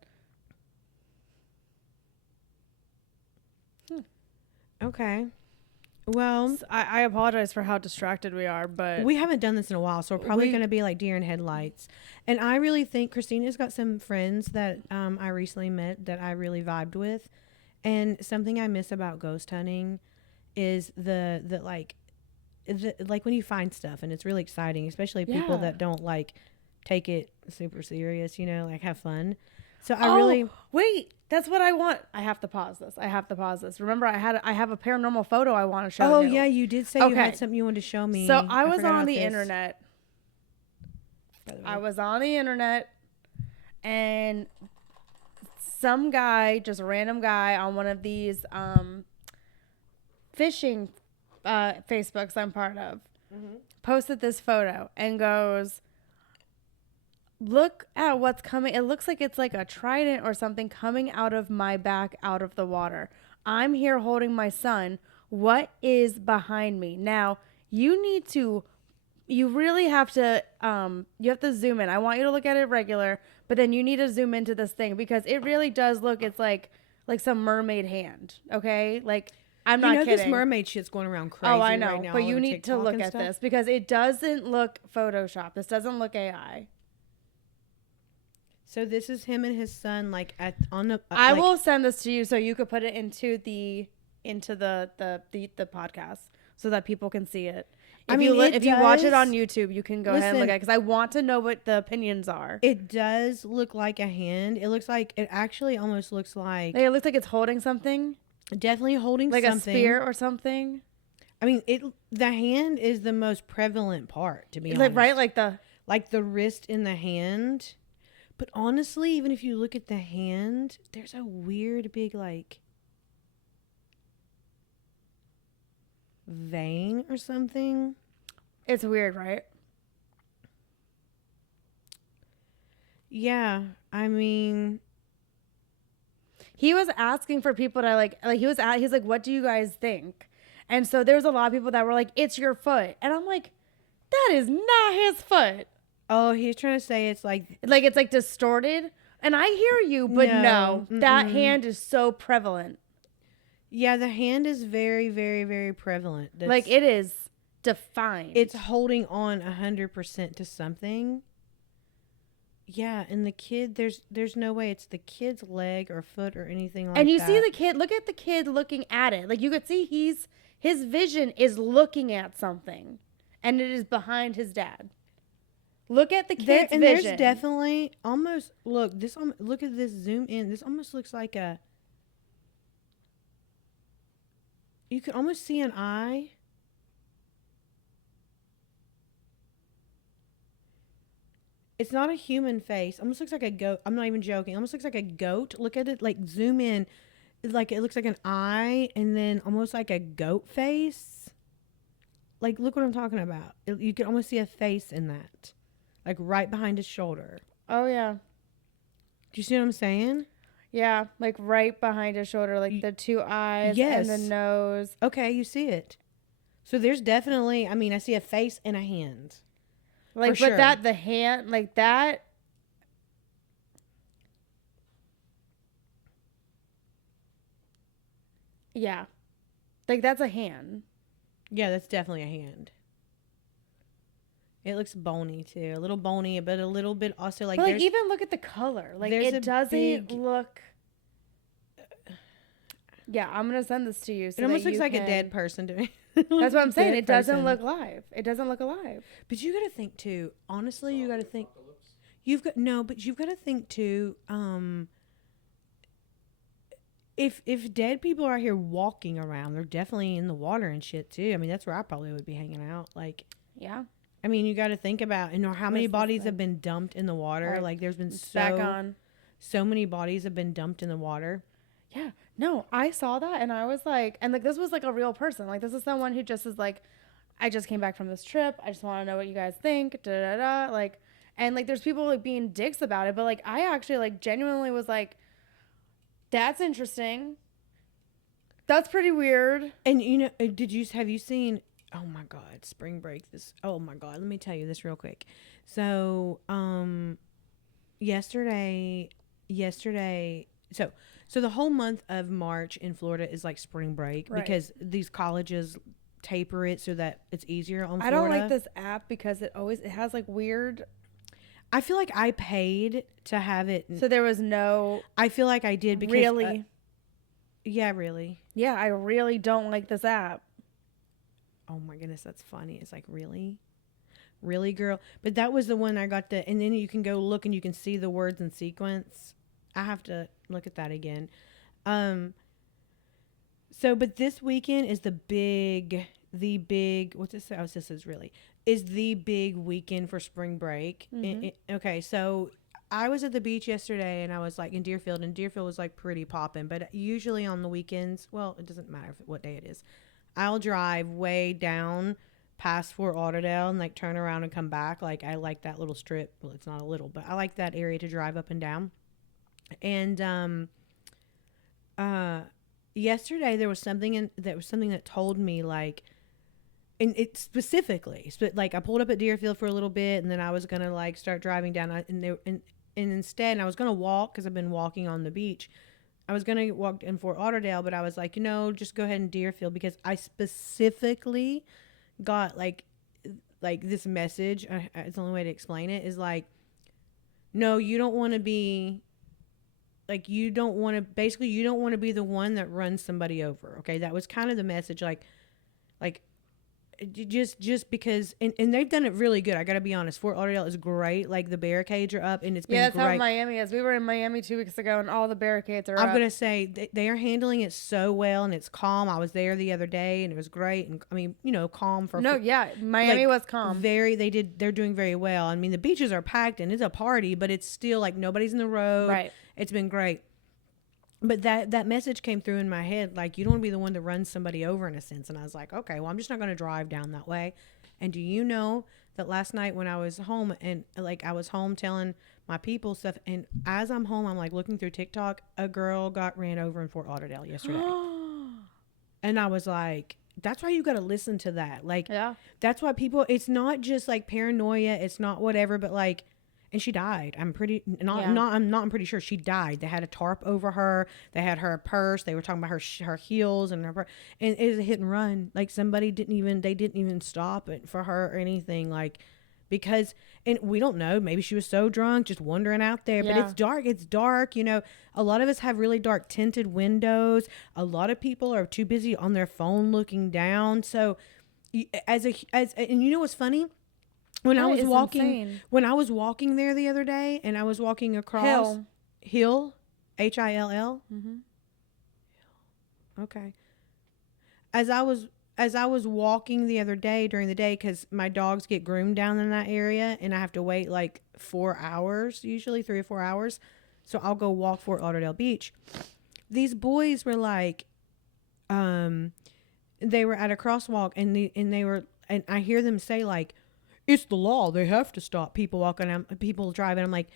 Okay. Well, I apologize for how distracted we are, but we haven't done this in a while, so we're probably We- going to be like deer in headlights. And I really think Christina's got some friends that I recently met that I really vibed with. And something I miss about ghost hunting is the like when you find stuff and it's really exciting, especially people Yeah. that don't like take it super serious, you know, like have fun. So I really wait, that's what I want. I have to pause this. Remember, I have a paranormal photo I want to show you. Oh yeah, you did say you Okay. had something you wanted to show me. So I was forgot on about the this. internet. By the way. I was on the internet, and some guy, just a random guy on one of these fishing Facebooks I'm part of, posted this photo and goes, look at what's coming. It looks like it's like a trident or something coming out of my back, out of the water. I'm here holding my son. What is behind me? Now, you really have to, you have to zoom in. I want you to look at it regular, but then you need to zoom into this thing because it really does look, it's like some mermaid hand. Okay. Like, I'm not kidding. This mermaid shit's going around crazy. Oh, I know. right now But all you over need to TikTok look and at stuff. this because it doesn't look Photoshop. This doesn't look AI. So this is him and his son, like on the. I like, will send this to you so you could put it into the podcast so that people can see it. I mean, If you watch it on does- YouTube, you can go ahead and look Listen. at it because I want to know what the opinions are. It does look like a hand. It looks like it actually almost looks like It looks like it's holding something, definitely holding like something. a spear or something. I mean, the hand is the most prevalent part, to be honest. Like right, like the wrist in the hand. But honestly, even if you look at the hand, there's a weird big like vein or something. it's weird, right? Yeah, I mean, He was asking for people to he's like, what do you guys think? And so there's a lot of people that were like, it's your foot. And I'm like, that is not his foot. oh, he's trying to say it's like Like it's like distorted. And I hear you, but no, No, that mm-mm. hand is so prevalent. yeah, the hand is very, very, very prevalent. Like it is defined. It's holding on 100% to something. Yeah, and the kid, there's no way it's the kid's leg or foot or anything like that. and you see the kid, look at the kid looking at it. Like you could see his vision is looking at something and it is behind his dad. Look at the kid's and vision. there's definitely almost look at this zoom in. This almost looks like you could almost see an eye. It's not a human face. Almost looks like a goat. I'm not even joking. Almost looks like a goat. Look at it, like zoom in. It's like it looks like an eye, and then almost like a goat face. Like, look what I'm talking about. You can almost see a face in that, like right behind his shoulder. Oh yeah. Do you see what I'm saying? Yeah, like right behind his shoulder, like the two eyes Yes. and the nose. Okay, you see it. So there's definitely. I mean, I see a face and a hand. Like, For but sure. that, the hand, like that. Yeah. Like that's a hand. Yeah, that's definitely a hand. It looks bony too, a little bony, but a little bit also like. But like there's- even look at the color. Like there's it a doesn't big- look. Yeah, I'm gonna send this to you. So it almost that looks you like a can- dead person to me. That's what I'm saying. Dead It doesn't person. look live. It doesn't look alive. But you got to think too. Honestly, you got to think. You've got no, but you've got to think too. If dead people are here walking around, they're definitely in the water and shit too. I mean, that's where I probably would be hanging out. Like, Yeah. I mean, you got to think about, how many What's this bodies thing? have been dumped in the water. Alright, Like, there's been It's back so on. many bodies have been dumped in the water. Yeah. No, I saw that and I was like, and like this was like a real person. Like this is someone who just is like, I just came back from this trip. I just want to know what you guys think. Da da da. Like, and like there's people like being dicks about it, but like I actually like genuinely was like, that's interesting. That's pretty weird. And have you seen, oh my God, spring break, oh my God, let me tell you this real quick. So, yesterday, so the whole month of March in Florida is like spring break because these colleges taper it so that it's easier on Florida. I don't like this app because it has like weird. I feel like I paid to have it. So there was no. I feel like I did because. Really? Yeah, really. Yeah, I really don't like this app. Oh my goodness, that's funny. It's like, really? Really, girl? But that was the one I got and then you can go look and you can see the words in sequence. I have to look at that again. But this weekend is the big, what's it say? Oh, this is really, is the big weekend for spring break. Mm-hmm. Okay, so I was at the beach yesterday and I was like in Deerfield, and Deerfield was like pretty popping. But usually on the weekends, well, it doesn't matter what day it is, I'll drive way down past Fort Lauderdale and like turn around and come back. Like I like that little strip. Well, it's not a little, but I like that area to drive up and down. And yesterday there was something that told me like, and it specifically, like I pulled up at Deerfield for a little bit, and then I was gonna like start driving down, and instead I was gonna walk because I've been walking on the beach. I was gonna walk in Fort Lauderdale, but I was like, just go ahead and Deerfield, because I specifically got like this message. It's the only way to explain it is like, no, you don't want to be. Like, you don't want to be the one that runs somebody over. Okay. That was kind of the message. Like just because, and they've done it really good. I got to be honest. Fort Lauderdale is great. Like the barricades are up and it's been that's great. how Miami is. We were in Miami 2 weeks ago and all the barricades are up. I'm going to say they are handling it so well and it's calm. I was there the other day and it was great. And I mean, calm for. No, yeah. Miami was calm. They're doing very well. I mean, the beaches are packed and it's a party, but it's still like nobody's in the road. Right. It's been great. But that message came through in my head, like, you don't want to be the one that runs somebody over in a sense. And I was like, okay, well, I'm just not going to drive down that way. And do you know that last night when I was home and like I was home telling my people stuff, and as I'm home, I'm like looking through TikTok, a girl got ran over in Fort Lauderdale yesterday. And I was like, that's why you got to listen to that. Like, yeah. That's why people, it's not just like paranoia. It's not whatever, but like, and she died. I'm pretty sure she died. They had a tarp over her. They had her purse. They were talking about her heels and her, and it was a hit and run. Like they didn't even stop it for her or anything. Like, because, and we don't know, maybe she was so drunk, just wandering out there, but it's dark. It's dark. A lot of us have really dark tinted windows. A lot of people are too busy on their phone looking down. So and what's funny? When I was walking there the other day, and I was walking across Hill, Hill. Mm-hmm. Okay. As I was walking the other day during the day, because my dogs get groomed down in that area, and I have to wait like 4 hours, usually 3 or 4 hours. So I'll go walk Fort Lauderdale Beach. These boys were like, they were at a crosswalk, and I hear them say like, it's the law. They have to stop people walking, people driving. I'm like,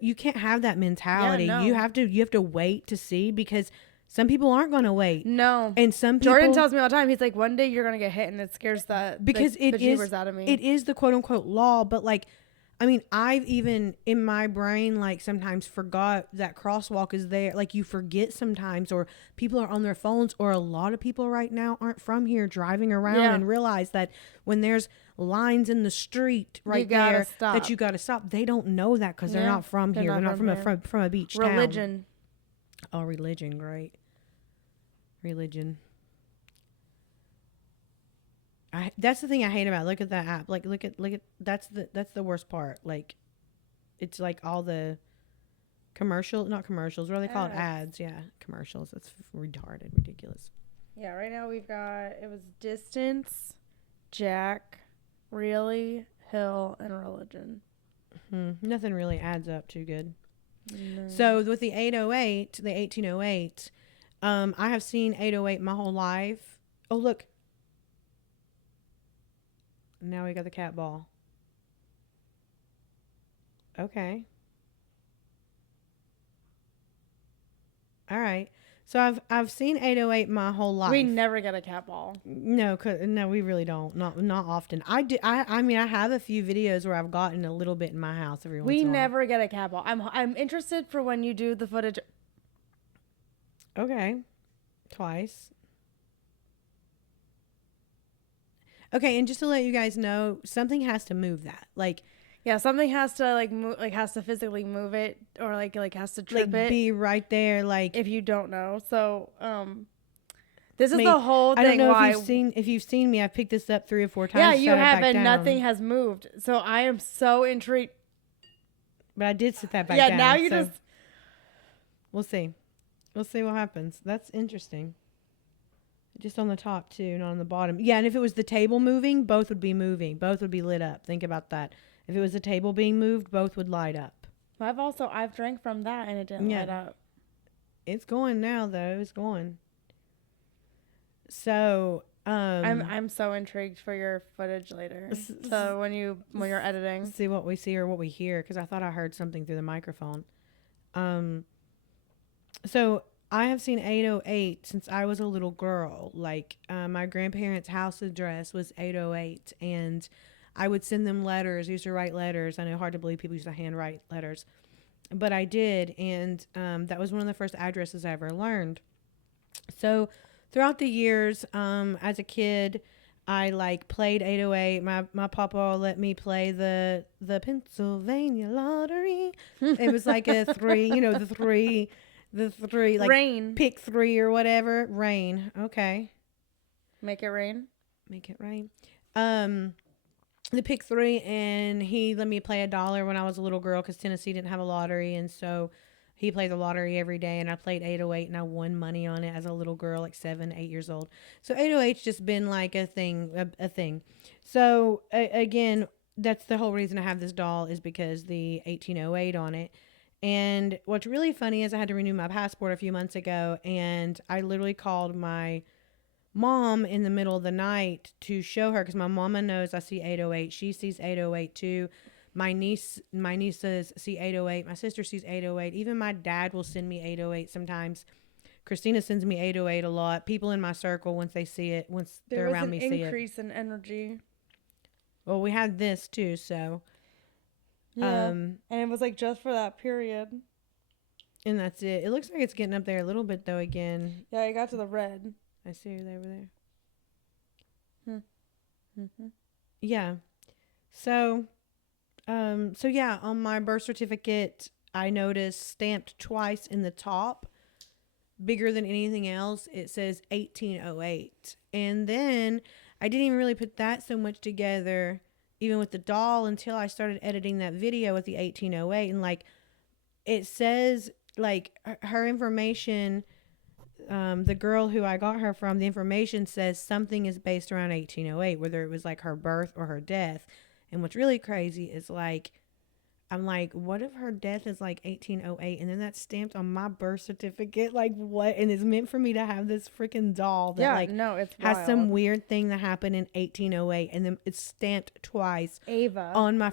you can't have that mentality. Yeah, no. You have to wait to see, because some people aren't going to wait. No. And some people, Jordan tells me all the time, he's like, one day you're going to get hit, and it scares the bejeebers out of me. It is the quote unquote law, but like, I mean, I've even in my brain, like sometimes forgot that crosswalk is there. Like you forget sometimes, or people are on their phones, or a lot of people right now aren't from here driving around and realize that when there's lines in the street there that you got to stop. They don't know that because they're not from here. They're not from a beach town. Religion. Oh, religion. Great. Religion. That's the thing I hate about it. Look at that app. Like look at that's the worst part. Like it's like all the not commercials. What do they call it? Ads. Yeah, commercials. That's retarded, ridiculous. Yeah, right now we've got, it was Distance, Jack, Really, Hill, and Religion. Nothing really adds up too good. No. So with the 808, the 1808, I have seen 808 my whole life. Oh, look. Now we got the cat ball. Okay. All right. So I've seen 808 my whole life. We never get a cat ball. No, no, we really don't. Not often. I do. I mean, I have a few videos where I've gotten a little bit in my house every once We in a while. never get a cat ball. I'm interested for when you do the footage. Okay, twice. Okay, and just to let you guys know, something has to move that. Like, Yeah, something has to like move, like has to physically move it, or like has to trip it. be right there. Like, If you don't know, so this is mean, the whole thing. I don't know why if you've seen me. I've picked this up 3 or 4 times. Yeah, you set it have, back and down. nothing has moved. So I am so intrigued. But I did sit that back Yeah, down. now you so just. We'll see. We'll see what happens. That's interesting. Just on the top too, not on the bottom. Yeah, and if it was the table moving, both would be moving. Both would be lit up. Think about that. If it was the table being moved, both would light up. I've drank from that and it didn't light up. It's going now though. It's going. So I'm so intrigued for your footage later. So when you're editing, see what we see or what we hear, because I thought I heard something through the microphone. So I have seen 808 since I was a little girl. Like my grandparents' house address was 808, and I would send them letters. I used to write letters. I know, hard to believe people used to handwrite letters, but I did, and that was one of the first addresses I ever learned. So throughout the years, as a kid, I like played 808. My papa let me play the Pennsylvania lottery. It was like a 3, the 3 like rain. pick 3 or whatever. Rain. Okay. Make it rain. Make it rain. The pick 3, and he let me play $1 when I was a little girl because Tennessee didn't have a lottery, and so he played the lottery every day, and I played 808, and I won money on it as a little girl, like 7, 8 years old. So 808's just been like a thing, a thing. So again, that's the whole reason I have this doll, is because the 1808 on it. And what's really funny is I had to renew my passport a few months ago, and I literally called my mom in the middle of the night to show her, because my mama knows I see 808. She sees 808 too. My nieces see 808. My sister sees 808. Even my dad will send me 808 sometimes. Christina sends me 808 a lot. People in my circle, once they see it, once they're around me, see it. There was an increase in energy. Well, we had this too, so. Yeah. And it was like just for that period. And that's it. It looks like it's getting up there a little bit though again. Yeah, I got to the red. I see her over there. Mm-hmm. Yeah. So yeah, on my birth certificate, I noticed stamped twice in the top, bigger than anything else, it says 1808. And then I didn't even really put that so much together, even with the doll, until I started editing that video with the 1808. And like, it says like her information, the girl who I got her from, the information says something is based around 1808, whether it was like her birth or her death. And what's really crazy is like, I'm like, what if her death is like 1808, and then that's stamped on my birth certificate? Like, what? And it's meant for me to have this freaking doll that it's has wild. some weird thing that happened in 1808, and then it's stamped twice Ava on my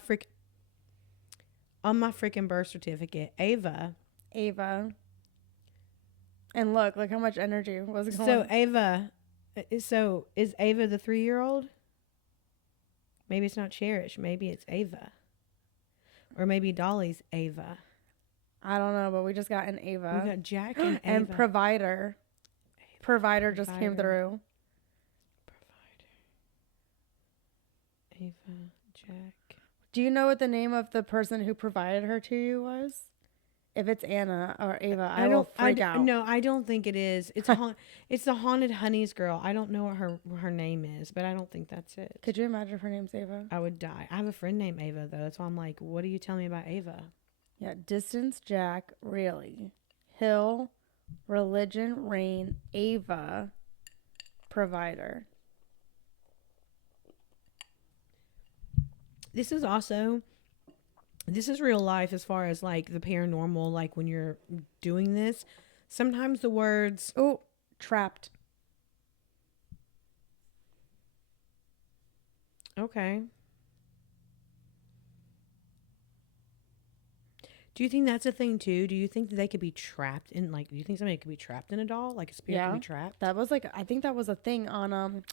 freaking birth certificate. Ava. And look how much energy was going. So Ava, so is Ava the 3-year-old? Maybe it's not Cherish. Maybe it's Ava. Or maybe Dolly's Ava. I don't know, but we just got an Ava. We got Jack and Ava. And Provider. Provider just came through. Ava, Jack. Do you know what the name of the person who provided her to you was? If it's Anna or Ava, I will freak out. No, I don't think it is. It's it's the Haunted Honeys girl. I don't know what her name is, but I don't think that's it. Could you imagine if her name's Ava? I would die. I have a friend named Ava though. That's why I'm like, what are you telling me about Ava? Yeah, distance, Jack, really. Hill, religion, rain, Ava, provider. This is real life as far as like the paranormal, like when you're doing this. Sometimes the words... Oh, trapped. Okay. Do you think that's a thing too? Do you think that they could be trapped in like? Do you think somebody could be trapped in a doll? Like a spirit Yeah. could be trapped? That was like, I think that was a thing on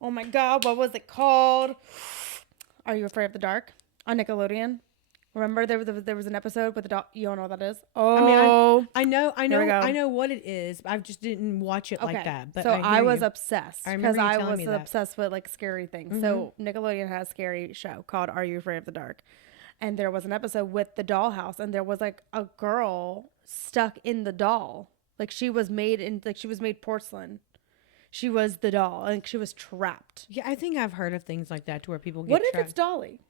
oh my god, what was it called? Are You Afraid of the Dark on Nickelodeon? Remember there was an episode with the doll. You don't know what that is? Oh, I know, Here we go. I know what it is. But I just didn't watch it like that. But so I hear was you. obsessed I because remember you I telling was me that. obsessed with like scary things. So Nickelodeon had a scary show called Are You Afraid of the Dark? And there was an episode with the dollhouse, and there was like a girl stuck in the doll. Like she was made porcelain. She was the doll, and she was trapped. Yeah, I think I've heard of things like that to where people get What if trapped. it's Dolly?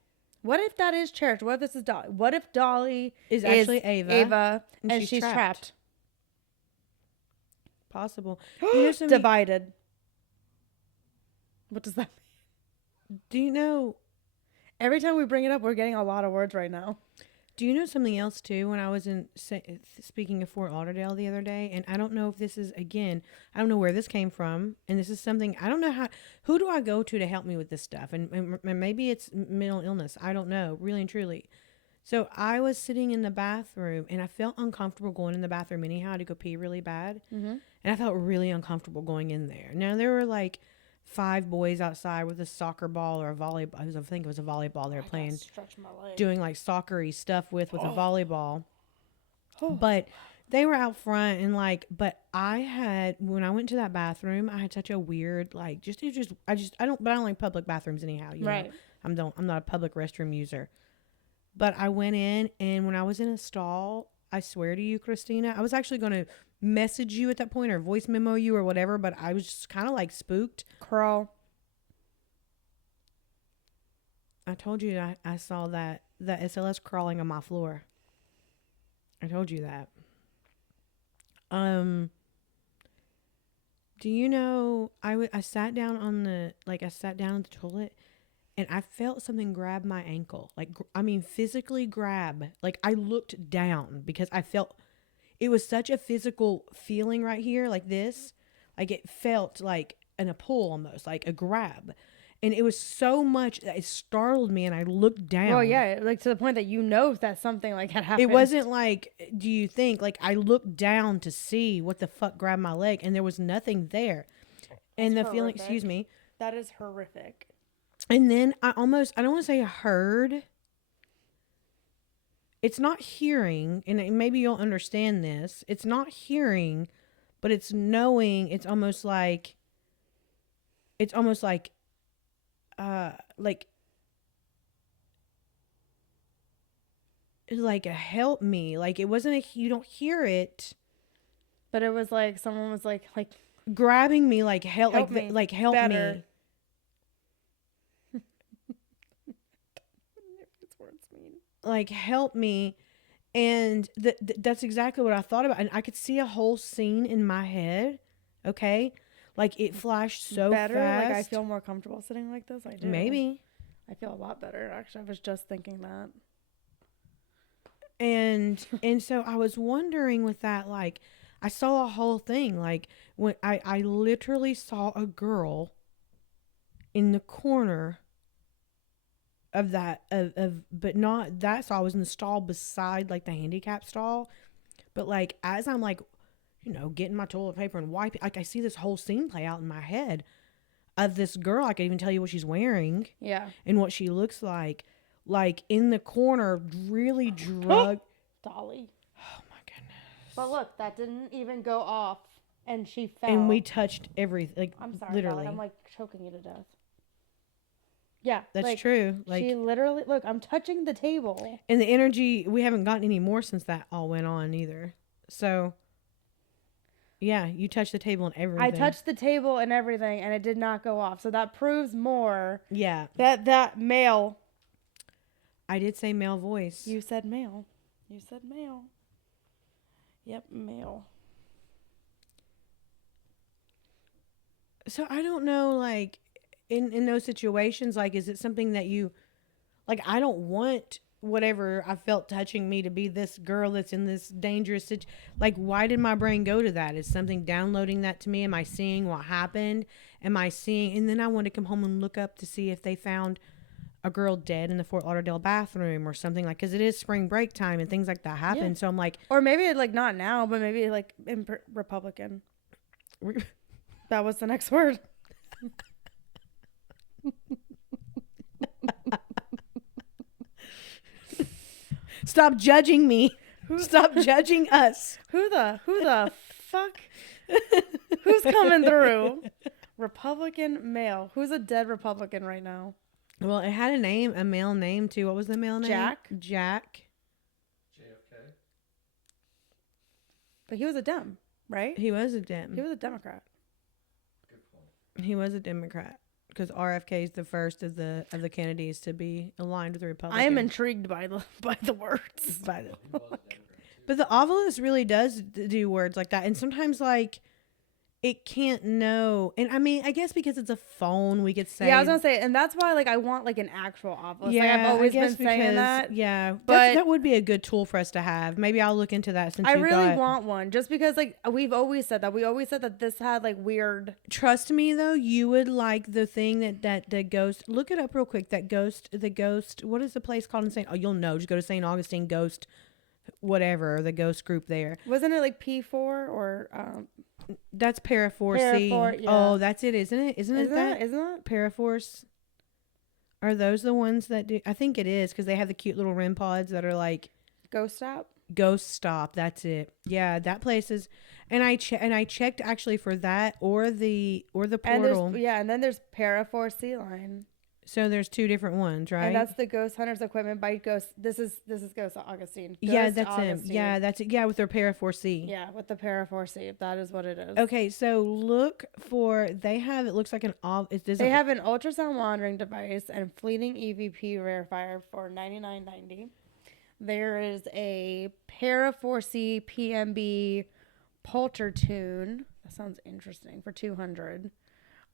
What if that is Cherish? What if this is Dolly? What if Dolly Is actually Ava, and she's trapped? Possible. You know something, Divided. What does that mean? do you know? Every time we bring it up, we're getting a lot of words right now. Do you know something else too? When I was speaking of Fort Lauderdale the other day, and I don't know if this is again, I don't know where this came from, and this is something I don't know who do I go to help me with this stuff, and maybe it's mental illness. I don't know, really and truly. So I was sitting in the bathroom, and I felt uncomfortable going in the bathroom anyhow to go pee really bad, and I felt really uncomfortable going in there. Now there were like 5 boys outside with a soccer ball or a volleyball. I think it was a volleyball they were playing, doing like soccer-y stuff with a volleyball. But they were out front and like, but when I went to that bathroom, I had such a weird, like, I don't like public bathrooms anyhow. You know? I'm not a public restroom user. But I went in, and when I was in a stall, I swear to you, Christina, I was actually going to message you at that point or voice memo you or whatever, but I was just kind of like spooked. Crawl. I told you I saw that SLS crawling on my floor. I told you that. Do you know I sat down on the toilet, and I felt something grab my ankle. Like, I mean, physically grab. Like, I looked down because I felt it was such a physical feeling right here, like this. Like, it felt like a pull almost, like a grab. And it was so much that it startled me, and I looked down. Oh, yeah. Like, to the point that you know that something like had happened. It wasn't like, do you think? Like, I looked down to see what the fuck grabbed my leg, and there was nothing there. And the feeling, excuse me. That is horrific. And then I don't want to say heard. It's not hearing, and maybe you'll understand this. It's not hearing, but it's knowing. It's almost like a help me. Like, it wasn't you don't hear it. But it was like someone was like grabbing me, like help me. Like help better. me. Like, help me. And that's exactly what I thought about. And I could see a whole scene in my head. Okay. Like, it flashed so better. fast. Like, I feel more comfortable sitting like this. I do. Maybe. I feel a lot better. Actually, I was just thinking that. And so I was wondering with that, like, I saw a whole thing. Like, when I literally saw a girl in the corner of that but not that stall. I was in the stall beside like the handicap stall, but like as I'm like, you know, getting my toilet paper and wiping, like I see this whole scene play out in my head of this girl. I could even tell you what she's wearing, and what she looks like in the corner, really drug. Dolly. Oh my goodness! But look, that didn't even go off, and she fell. And we touched everything. Like, I'm sorry, literally. Dolly, I'm like choking you to death. Yeah, that's like, true. Like, she literally, look, I'm touching the table. And the energy, we haven't gotten any more since that all went on either. So, yeah, you touched the table and everything. I touched the table and everything, and it did not go off. So that proves more. Yeah. That male. I did say male voice. You said male. You said male. Yep, male. So I don't know, like, in those situations, like, is it something that you, like, I don't want whatever I felt touching me to be this girl that's in this dangerous situation. Like, why did my brain go to that? Is something downloading that to me? Am I seeing what happened? Am I seeing? And then I want to come home and look up to see if they found a girl dead in the Fort Lauderdale bathroom or something, like, because it is spring break time and things like that happen. Yeah. So I'm like, Or maybe like not now, but maybe like in Republican. That was the next word. stop judging me. Stop judging us. Who the fuck? Who's coming through? Republican male. Who's a dead Republican right now? Well, it had a male name too. What was the male name? Jack. JFK. But he was a Dem, right? He was a Dem. He was a Democrat. Good point. He was a Democrat because RFK is the first of the Kennedys to be aligned with the Republicans. I am intrigued by the words. By the, He was a Democrat too. but the Ovilus really does do words like that, and sometimes like it can't know. And I mean, I guess because it's a phone, we could say. Yeah, I was gonna say, and that's why like I want like an actual office. Yeah, like I've always I guess been saying because- that. Yeah, But- that would be a good tool for us to have. Maybe I'll look into that since I you really got. want one, just because like we've always said that. We always said that this had like weird. Trust me though, you would like the thing that the ghost. Look it up real quick. The ghost. What is the place called in St. Oh, you'll know. Just go to St. Augustine Ghost, whatever the ghost group there. Wasn't it like P4 or That's Paraforce. Parafor- yeah. Oh, that's it, isn't it? Isn't it that? Isn't that? Paraforce. Are those the ones that do? I think it is because they have the cute little REM pods that are like Ghost Stop? Ghost Stop. That's it. Yeah, that place is. And I checked actually for that or the And portal. and then there's Paraforce Sea Line. So there's two different ones, right? And that's the Ghost Hunters equipment by Ghost. This is Ghost Augustine. Yeah, Ghost that's him. Augustine. Yeah, that's it. Yeah, with their Paraforce. Yeah, with the Paraforce Sea. That is what it is. Okay, so look for they have. It looks like an They have an ultrasound monitoring device and fleeting EVP verifier for $99.90. There is a Paraforce PMB Polter tune. That sounds interesting for $200.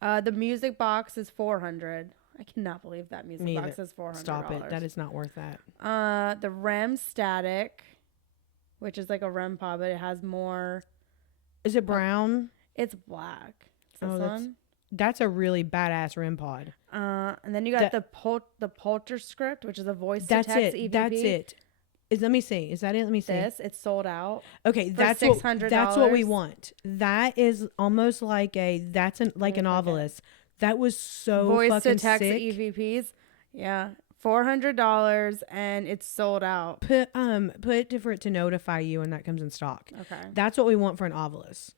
The music box is $400. I cannot believe that music Me box either. is $400. Stop it. That is not worth that. The REM static, which is like a REM pod, but it has more. Is it brown? It's black. It's this Oh, one. That's a really badass REM pod. And then you got the Polter script, which is a voice That's to text it. EVP. That's it. Let me see. Is that it? Let me see. It's sold out. Okay, for that's $600. that's what we want. That is almost like an Ovilus. That was so Voice fucking to text sick. EVPs. Yeah. $400 and it's sold out. Put for it to notify you when that comes in stock. Okay. That's what we want for an Ovilus.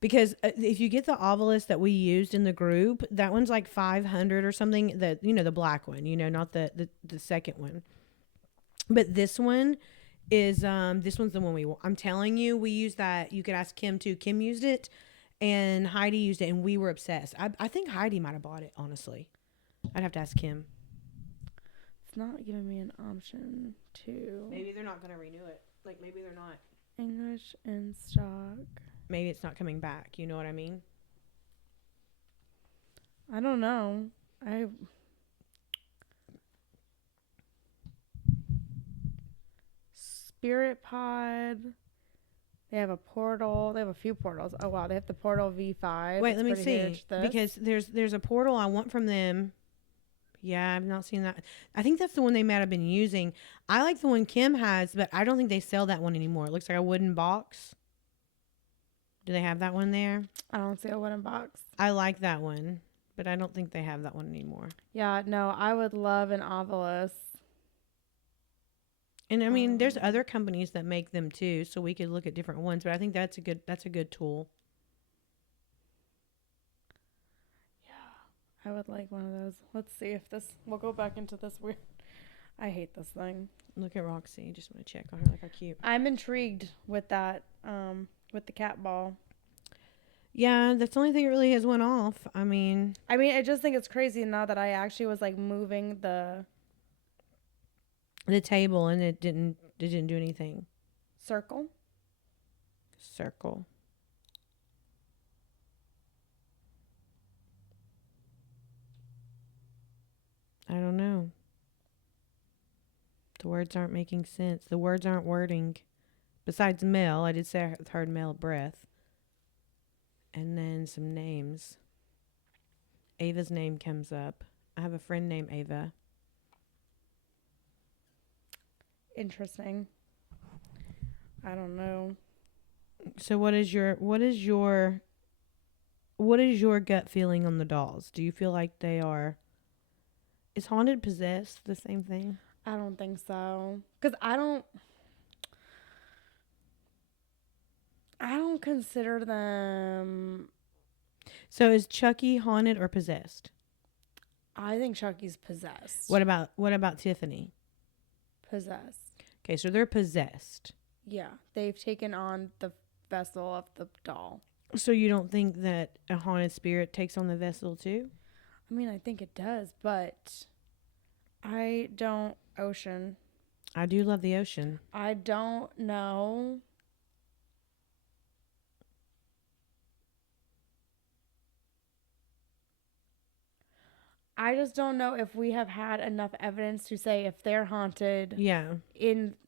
Because if you get the Ovilus that we used in the group, that one's like 500 or something. The black one, not the second one. But this one is this one's the one we want. I'm telling you, we use that. You could ask Kim too. Kim used it, and Heidi used it, and we were obsessed. I think Heidi might have bought it. Honestly, I'd have to ask Kim. It's not giving me an option to Maybe they're not gonna renew it. Like maybe they're not. English in stock. Maybe it's not coming back. You know what I mean? I don't know. Spirit Pod. They have a portal. They have a few portals. Oh wow, they have the Portal V5. Wait, It's let me pretty see. huge. This. Because there's a portal I want from them. Yeah, I've not seen that. I think that's the one they might have been using. I like the one Kim has, but I don't think they sell that one anymore. It looks like a wooden box. Do they have that one there? I don't see a wooden box. I like that one, but I don't think they have that one anymore. Yeah, no, I would love an Ovilus. And I mean, there's other companies that make them too, so we could look at different ones. But I think that's a good tool. I would like one of those. Let's see if this. We'll go back into this weird. I hate this thing. Look at Roxy. Just want to check on her. Like how cute. I'm intrigued with that. With the cat ball. Yeah, that's the only thing that really has went off. I mean, I just think it's crazy now that I actually was like moving the table and it didn't do anything. circle. Circle. I don't know. The words aren't making sense. The words aren't wording. Besides Mel, I did say I heard Mel breath. And then some names. Ava's name comes up. I have a friend named Ava. interesting. I don't know. So what is your gut feeling on the dolls? Do you feel like they are? Is haunted possessed the same thing? I don't think so. Because I don't consider them. So is Chucky haunted or possessed? I think Chucky's possessed. What about Tiffany? Possessed. Okay, so they're possessed. Yeah, they've taken on the vessel of the doll. So you don't think that a haunted spirit takes on the vessel too? I mean, I think it does, but I don't. Ocean. I do love the ocean. I don't know. I just don't know if we have had enough evidence to say if they're haunted. Yeah.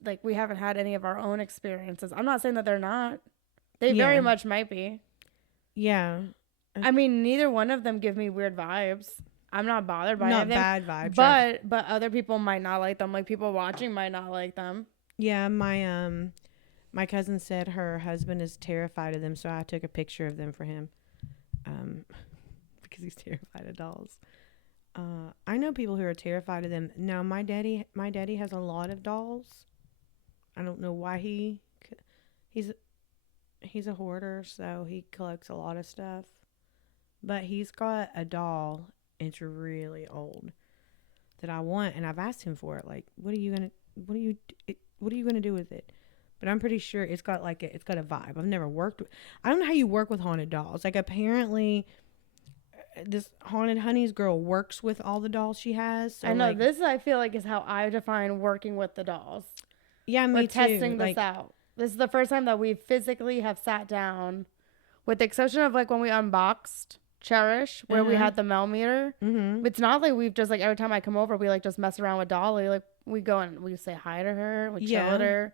Like, we haven't had any of our own experiences. I'm not saying that they're not. They very much might be. Yeah. I mean, neither one of them give me weird vibes. I'm not bothered by not them. Bad vibes. But other people might not like them. Like, people watching might not like them. Yeah, my cousin said her husband is terrified of them, so I took a picture of them for him. Because he's terrified of dolls. I know people who are terrified of them. Now, my daddy has a lot of dolls. I don't know why he's a hoarder, so he collects a lot of stuff. But he's got a doll. It's really old that I want, and I've asked him for it. Like, what are you gonna do with it? But I'm pretty sure it's got a vibe. I've never worked with. I don't know how you work with haunted dolls. Like, apparently, this haunted honeys girl works with all the dolls she has. So I know, this I feel like is how I define working with the dolls. Yeah, me too. We're testing this out. This is the first time that we physically have sat down, with the exception of like when we unboxed Cherish, where we had the Mel meter. Mm-hmm. It's not like we've just like every time I come over, we like just mess around with Dolly. Like, we go and we say hi to her, we chill with her,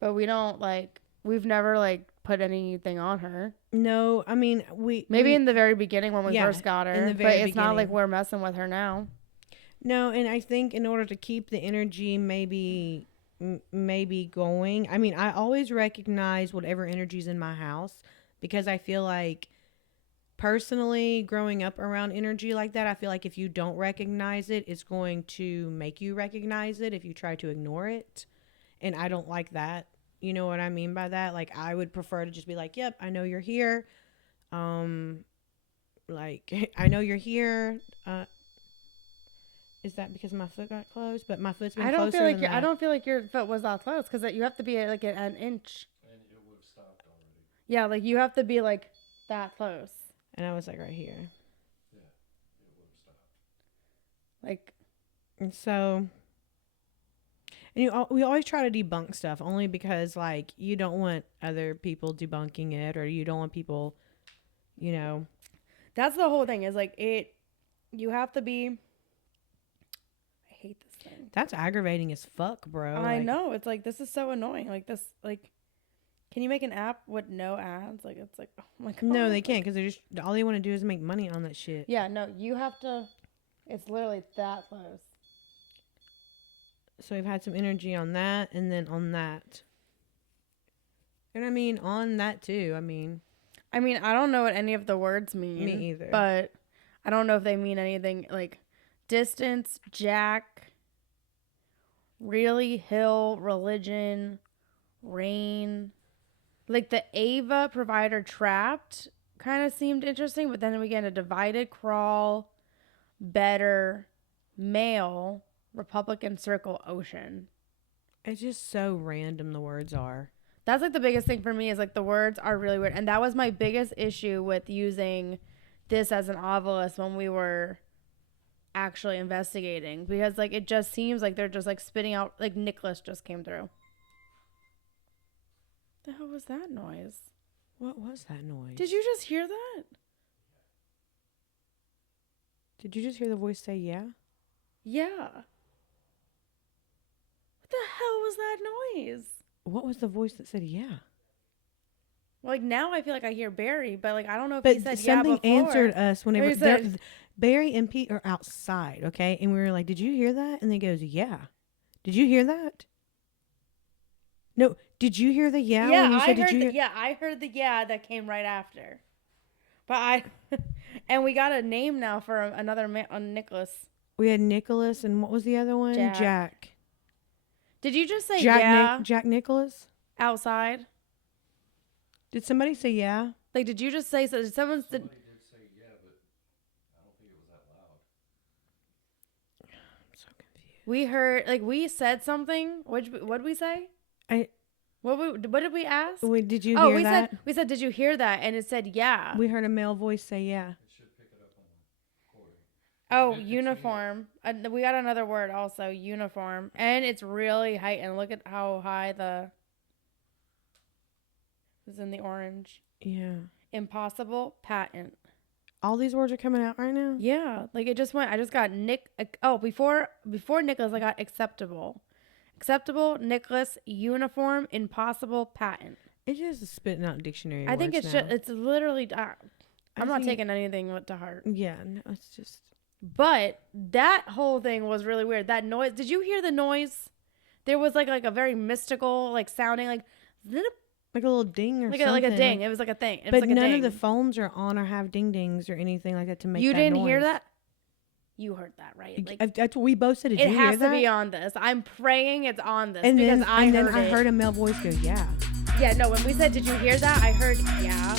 but we don't like. We've never like put anything on her. No, I mean maybe in the very beginning when we first got her, but it's not like we're messing with her now. No, and I think in order to keep the energy maybe going, I mean, I always recognize whatever energy's in my house, because I feel like personally growing up around energy like that, I feel like if you don't recognize it, it's going to make you recognize it if you try to ignore it. And I don't like that. You know what I mean by that? Like, I would prefer to just be like, yep, I know you're here. Like, I know you're here. Is that because my foot got closed? But my foot's been closer than that. I don't feel like your foot was that close, because you have to be like an inch. And it would have stopped already. Yeah, like you have to be like that close. And I was like right here. Yeah, it would have stopped. Like, and so, and we always try to debunk stuff only because, like, you don't want other people debunking it, or you don't want people, you know. That's the whole thing, is like you have to be. I hate this thing. That's aggravating as fuck, bro. I know. It's like, this is so annoying. Like, this, like, can you make an app with no ads? Like, it's like, oh my God. No, they can't, because they're just, all they want to do is make money on that shit. Yeah, no, you have to, it's literally that close. So we've had some energy on that, and then on that. And I mean, on that too. I mean, I don't know what any of the words mean. Me either. But I don't know if they mean anything like distance, jack, really, hill, religion, rain. Like the Ava provider trapped kind of seemed interesting, but then we get a divided crawl, better, male, Republican circle, ocean. it's just so random, the words are. That's like the biggest thing for me, is like the words are really weird. And that was my biggest issue with using this as an obelisk when we were actually investigating, because like it just seems like they're just like spitting out, like Nicholas just came through. The hell was that noise? What was that noise? Did you just hear that? Did you just hear the voice say yeah? Yeah. What the hell was that noise? What was the voice that said yeah? Like, now I feel like I hear Barry, but like I don't know if But he said something yeah before. answered us whenever He said- Barry and Pete are outside, okay? And we were like, did you hear that? And they goes, yeah. Did you hear that? No, did you hear the yeah? Yeah, when you I said, heard did you the, hear? yeah, I heard the yeah that came right after. But I, and we got a name now for another man, Nicholas. We had Nicholas, and what was the other one? Jack. Did you just say Jack yeah Jack Nicholas? outside? Did somebody say yeah? Like, did you just say so? Did someone? Somebody did say yeah, but I don't think it was that loud. I'm so confused. We heard, like, we said something. What did we say? What did we ask? Wait, did you Oh, hear we that? said, did you hear that? And it said yeah. We heard a male voice say yeah. It should pick it up on the recording. Oh, It's uniform. We got another word also, uniform. And it's really heightened. Look at how high it's in the orange. Yeah. Impossible, patent. All these words are coming out right now? Yeah, like it just went. I just got before Nicholas, I got acceptable. Acceptable, Nicholas, uniform, impossible, patent. It's just spitting out dictionary I think words it's now. just, it's literally, I'm not think- taking anything to heart. Yeah, no, it's just... But that whole thing was really weird. That noise, did you hear the noise? There was like a very mystical, like sounding like Like a little ding or like something. a ding. It was like a thing. It was But like a none ding. of the phones are on or have ding dings or anything like that to make You that didn't hear noise. that? You heard that, right? Like, That's what we both said. Did it you hear has to that? be on this. I'm praying it's on this And because then, I and heard then I it. heard a male voice go, yeah. Yeah, no, when we said, did you hear that? I heard, yeah.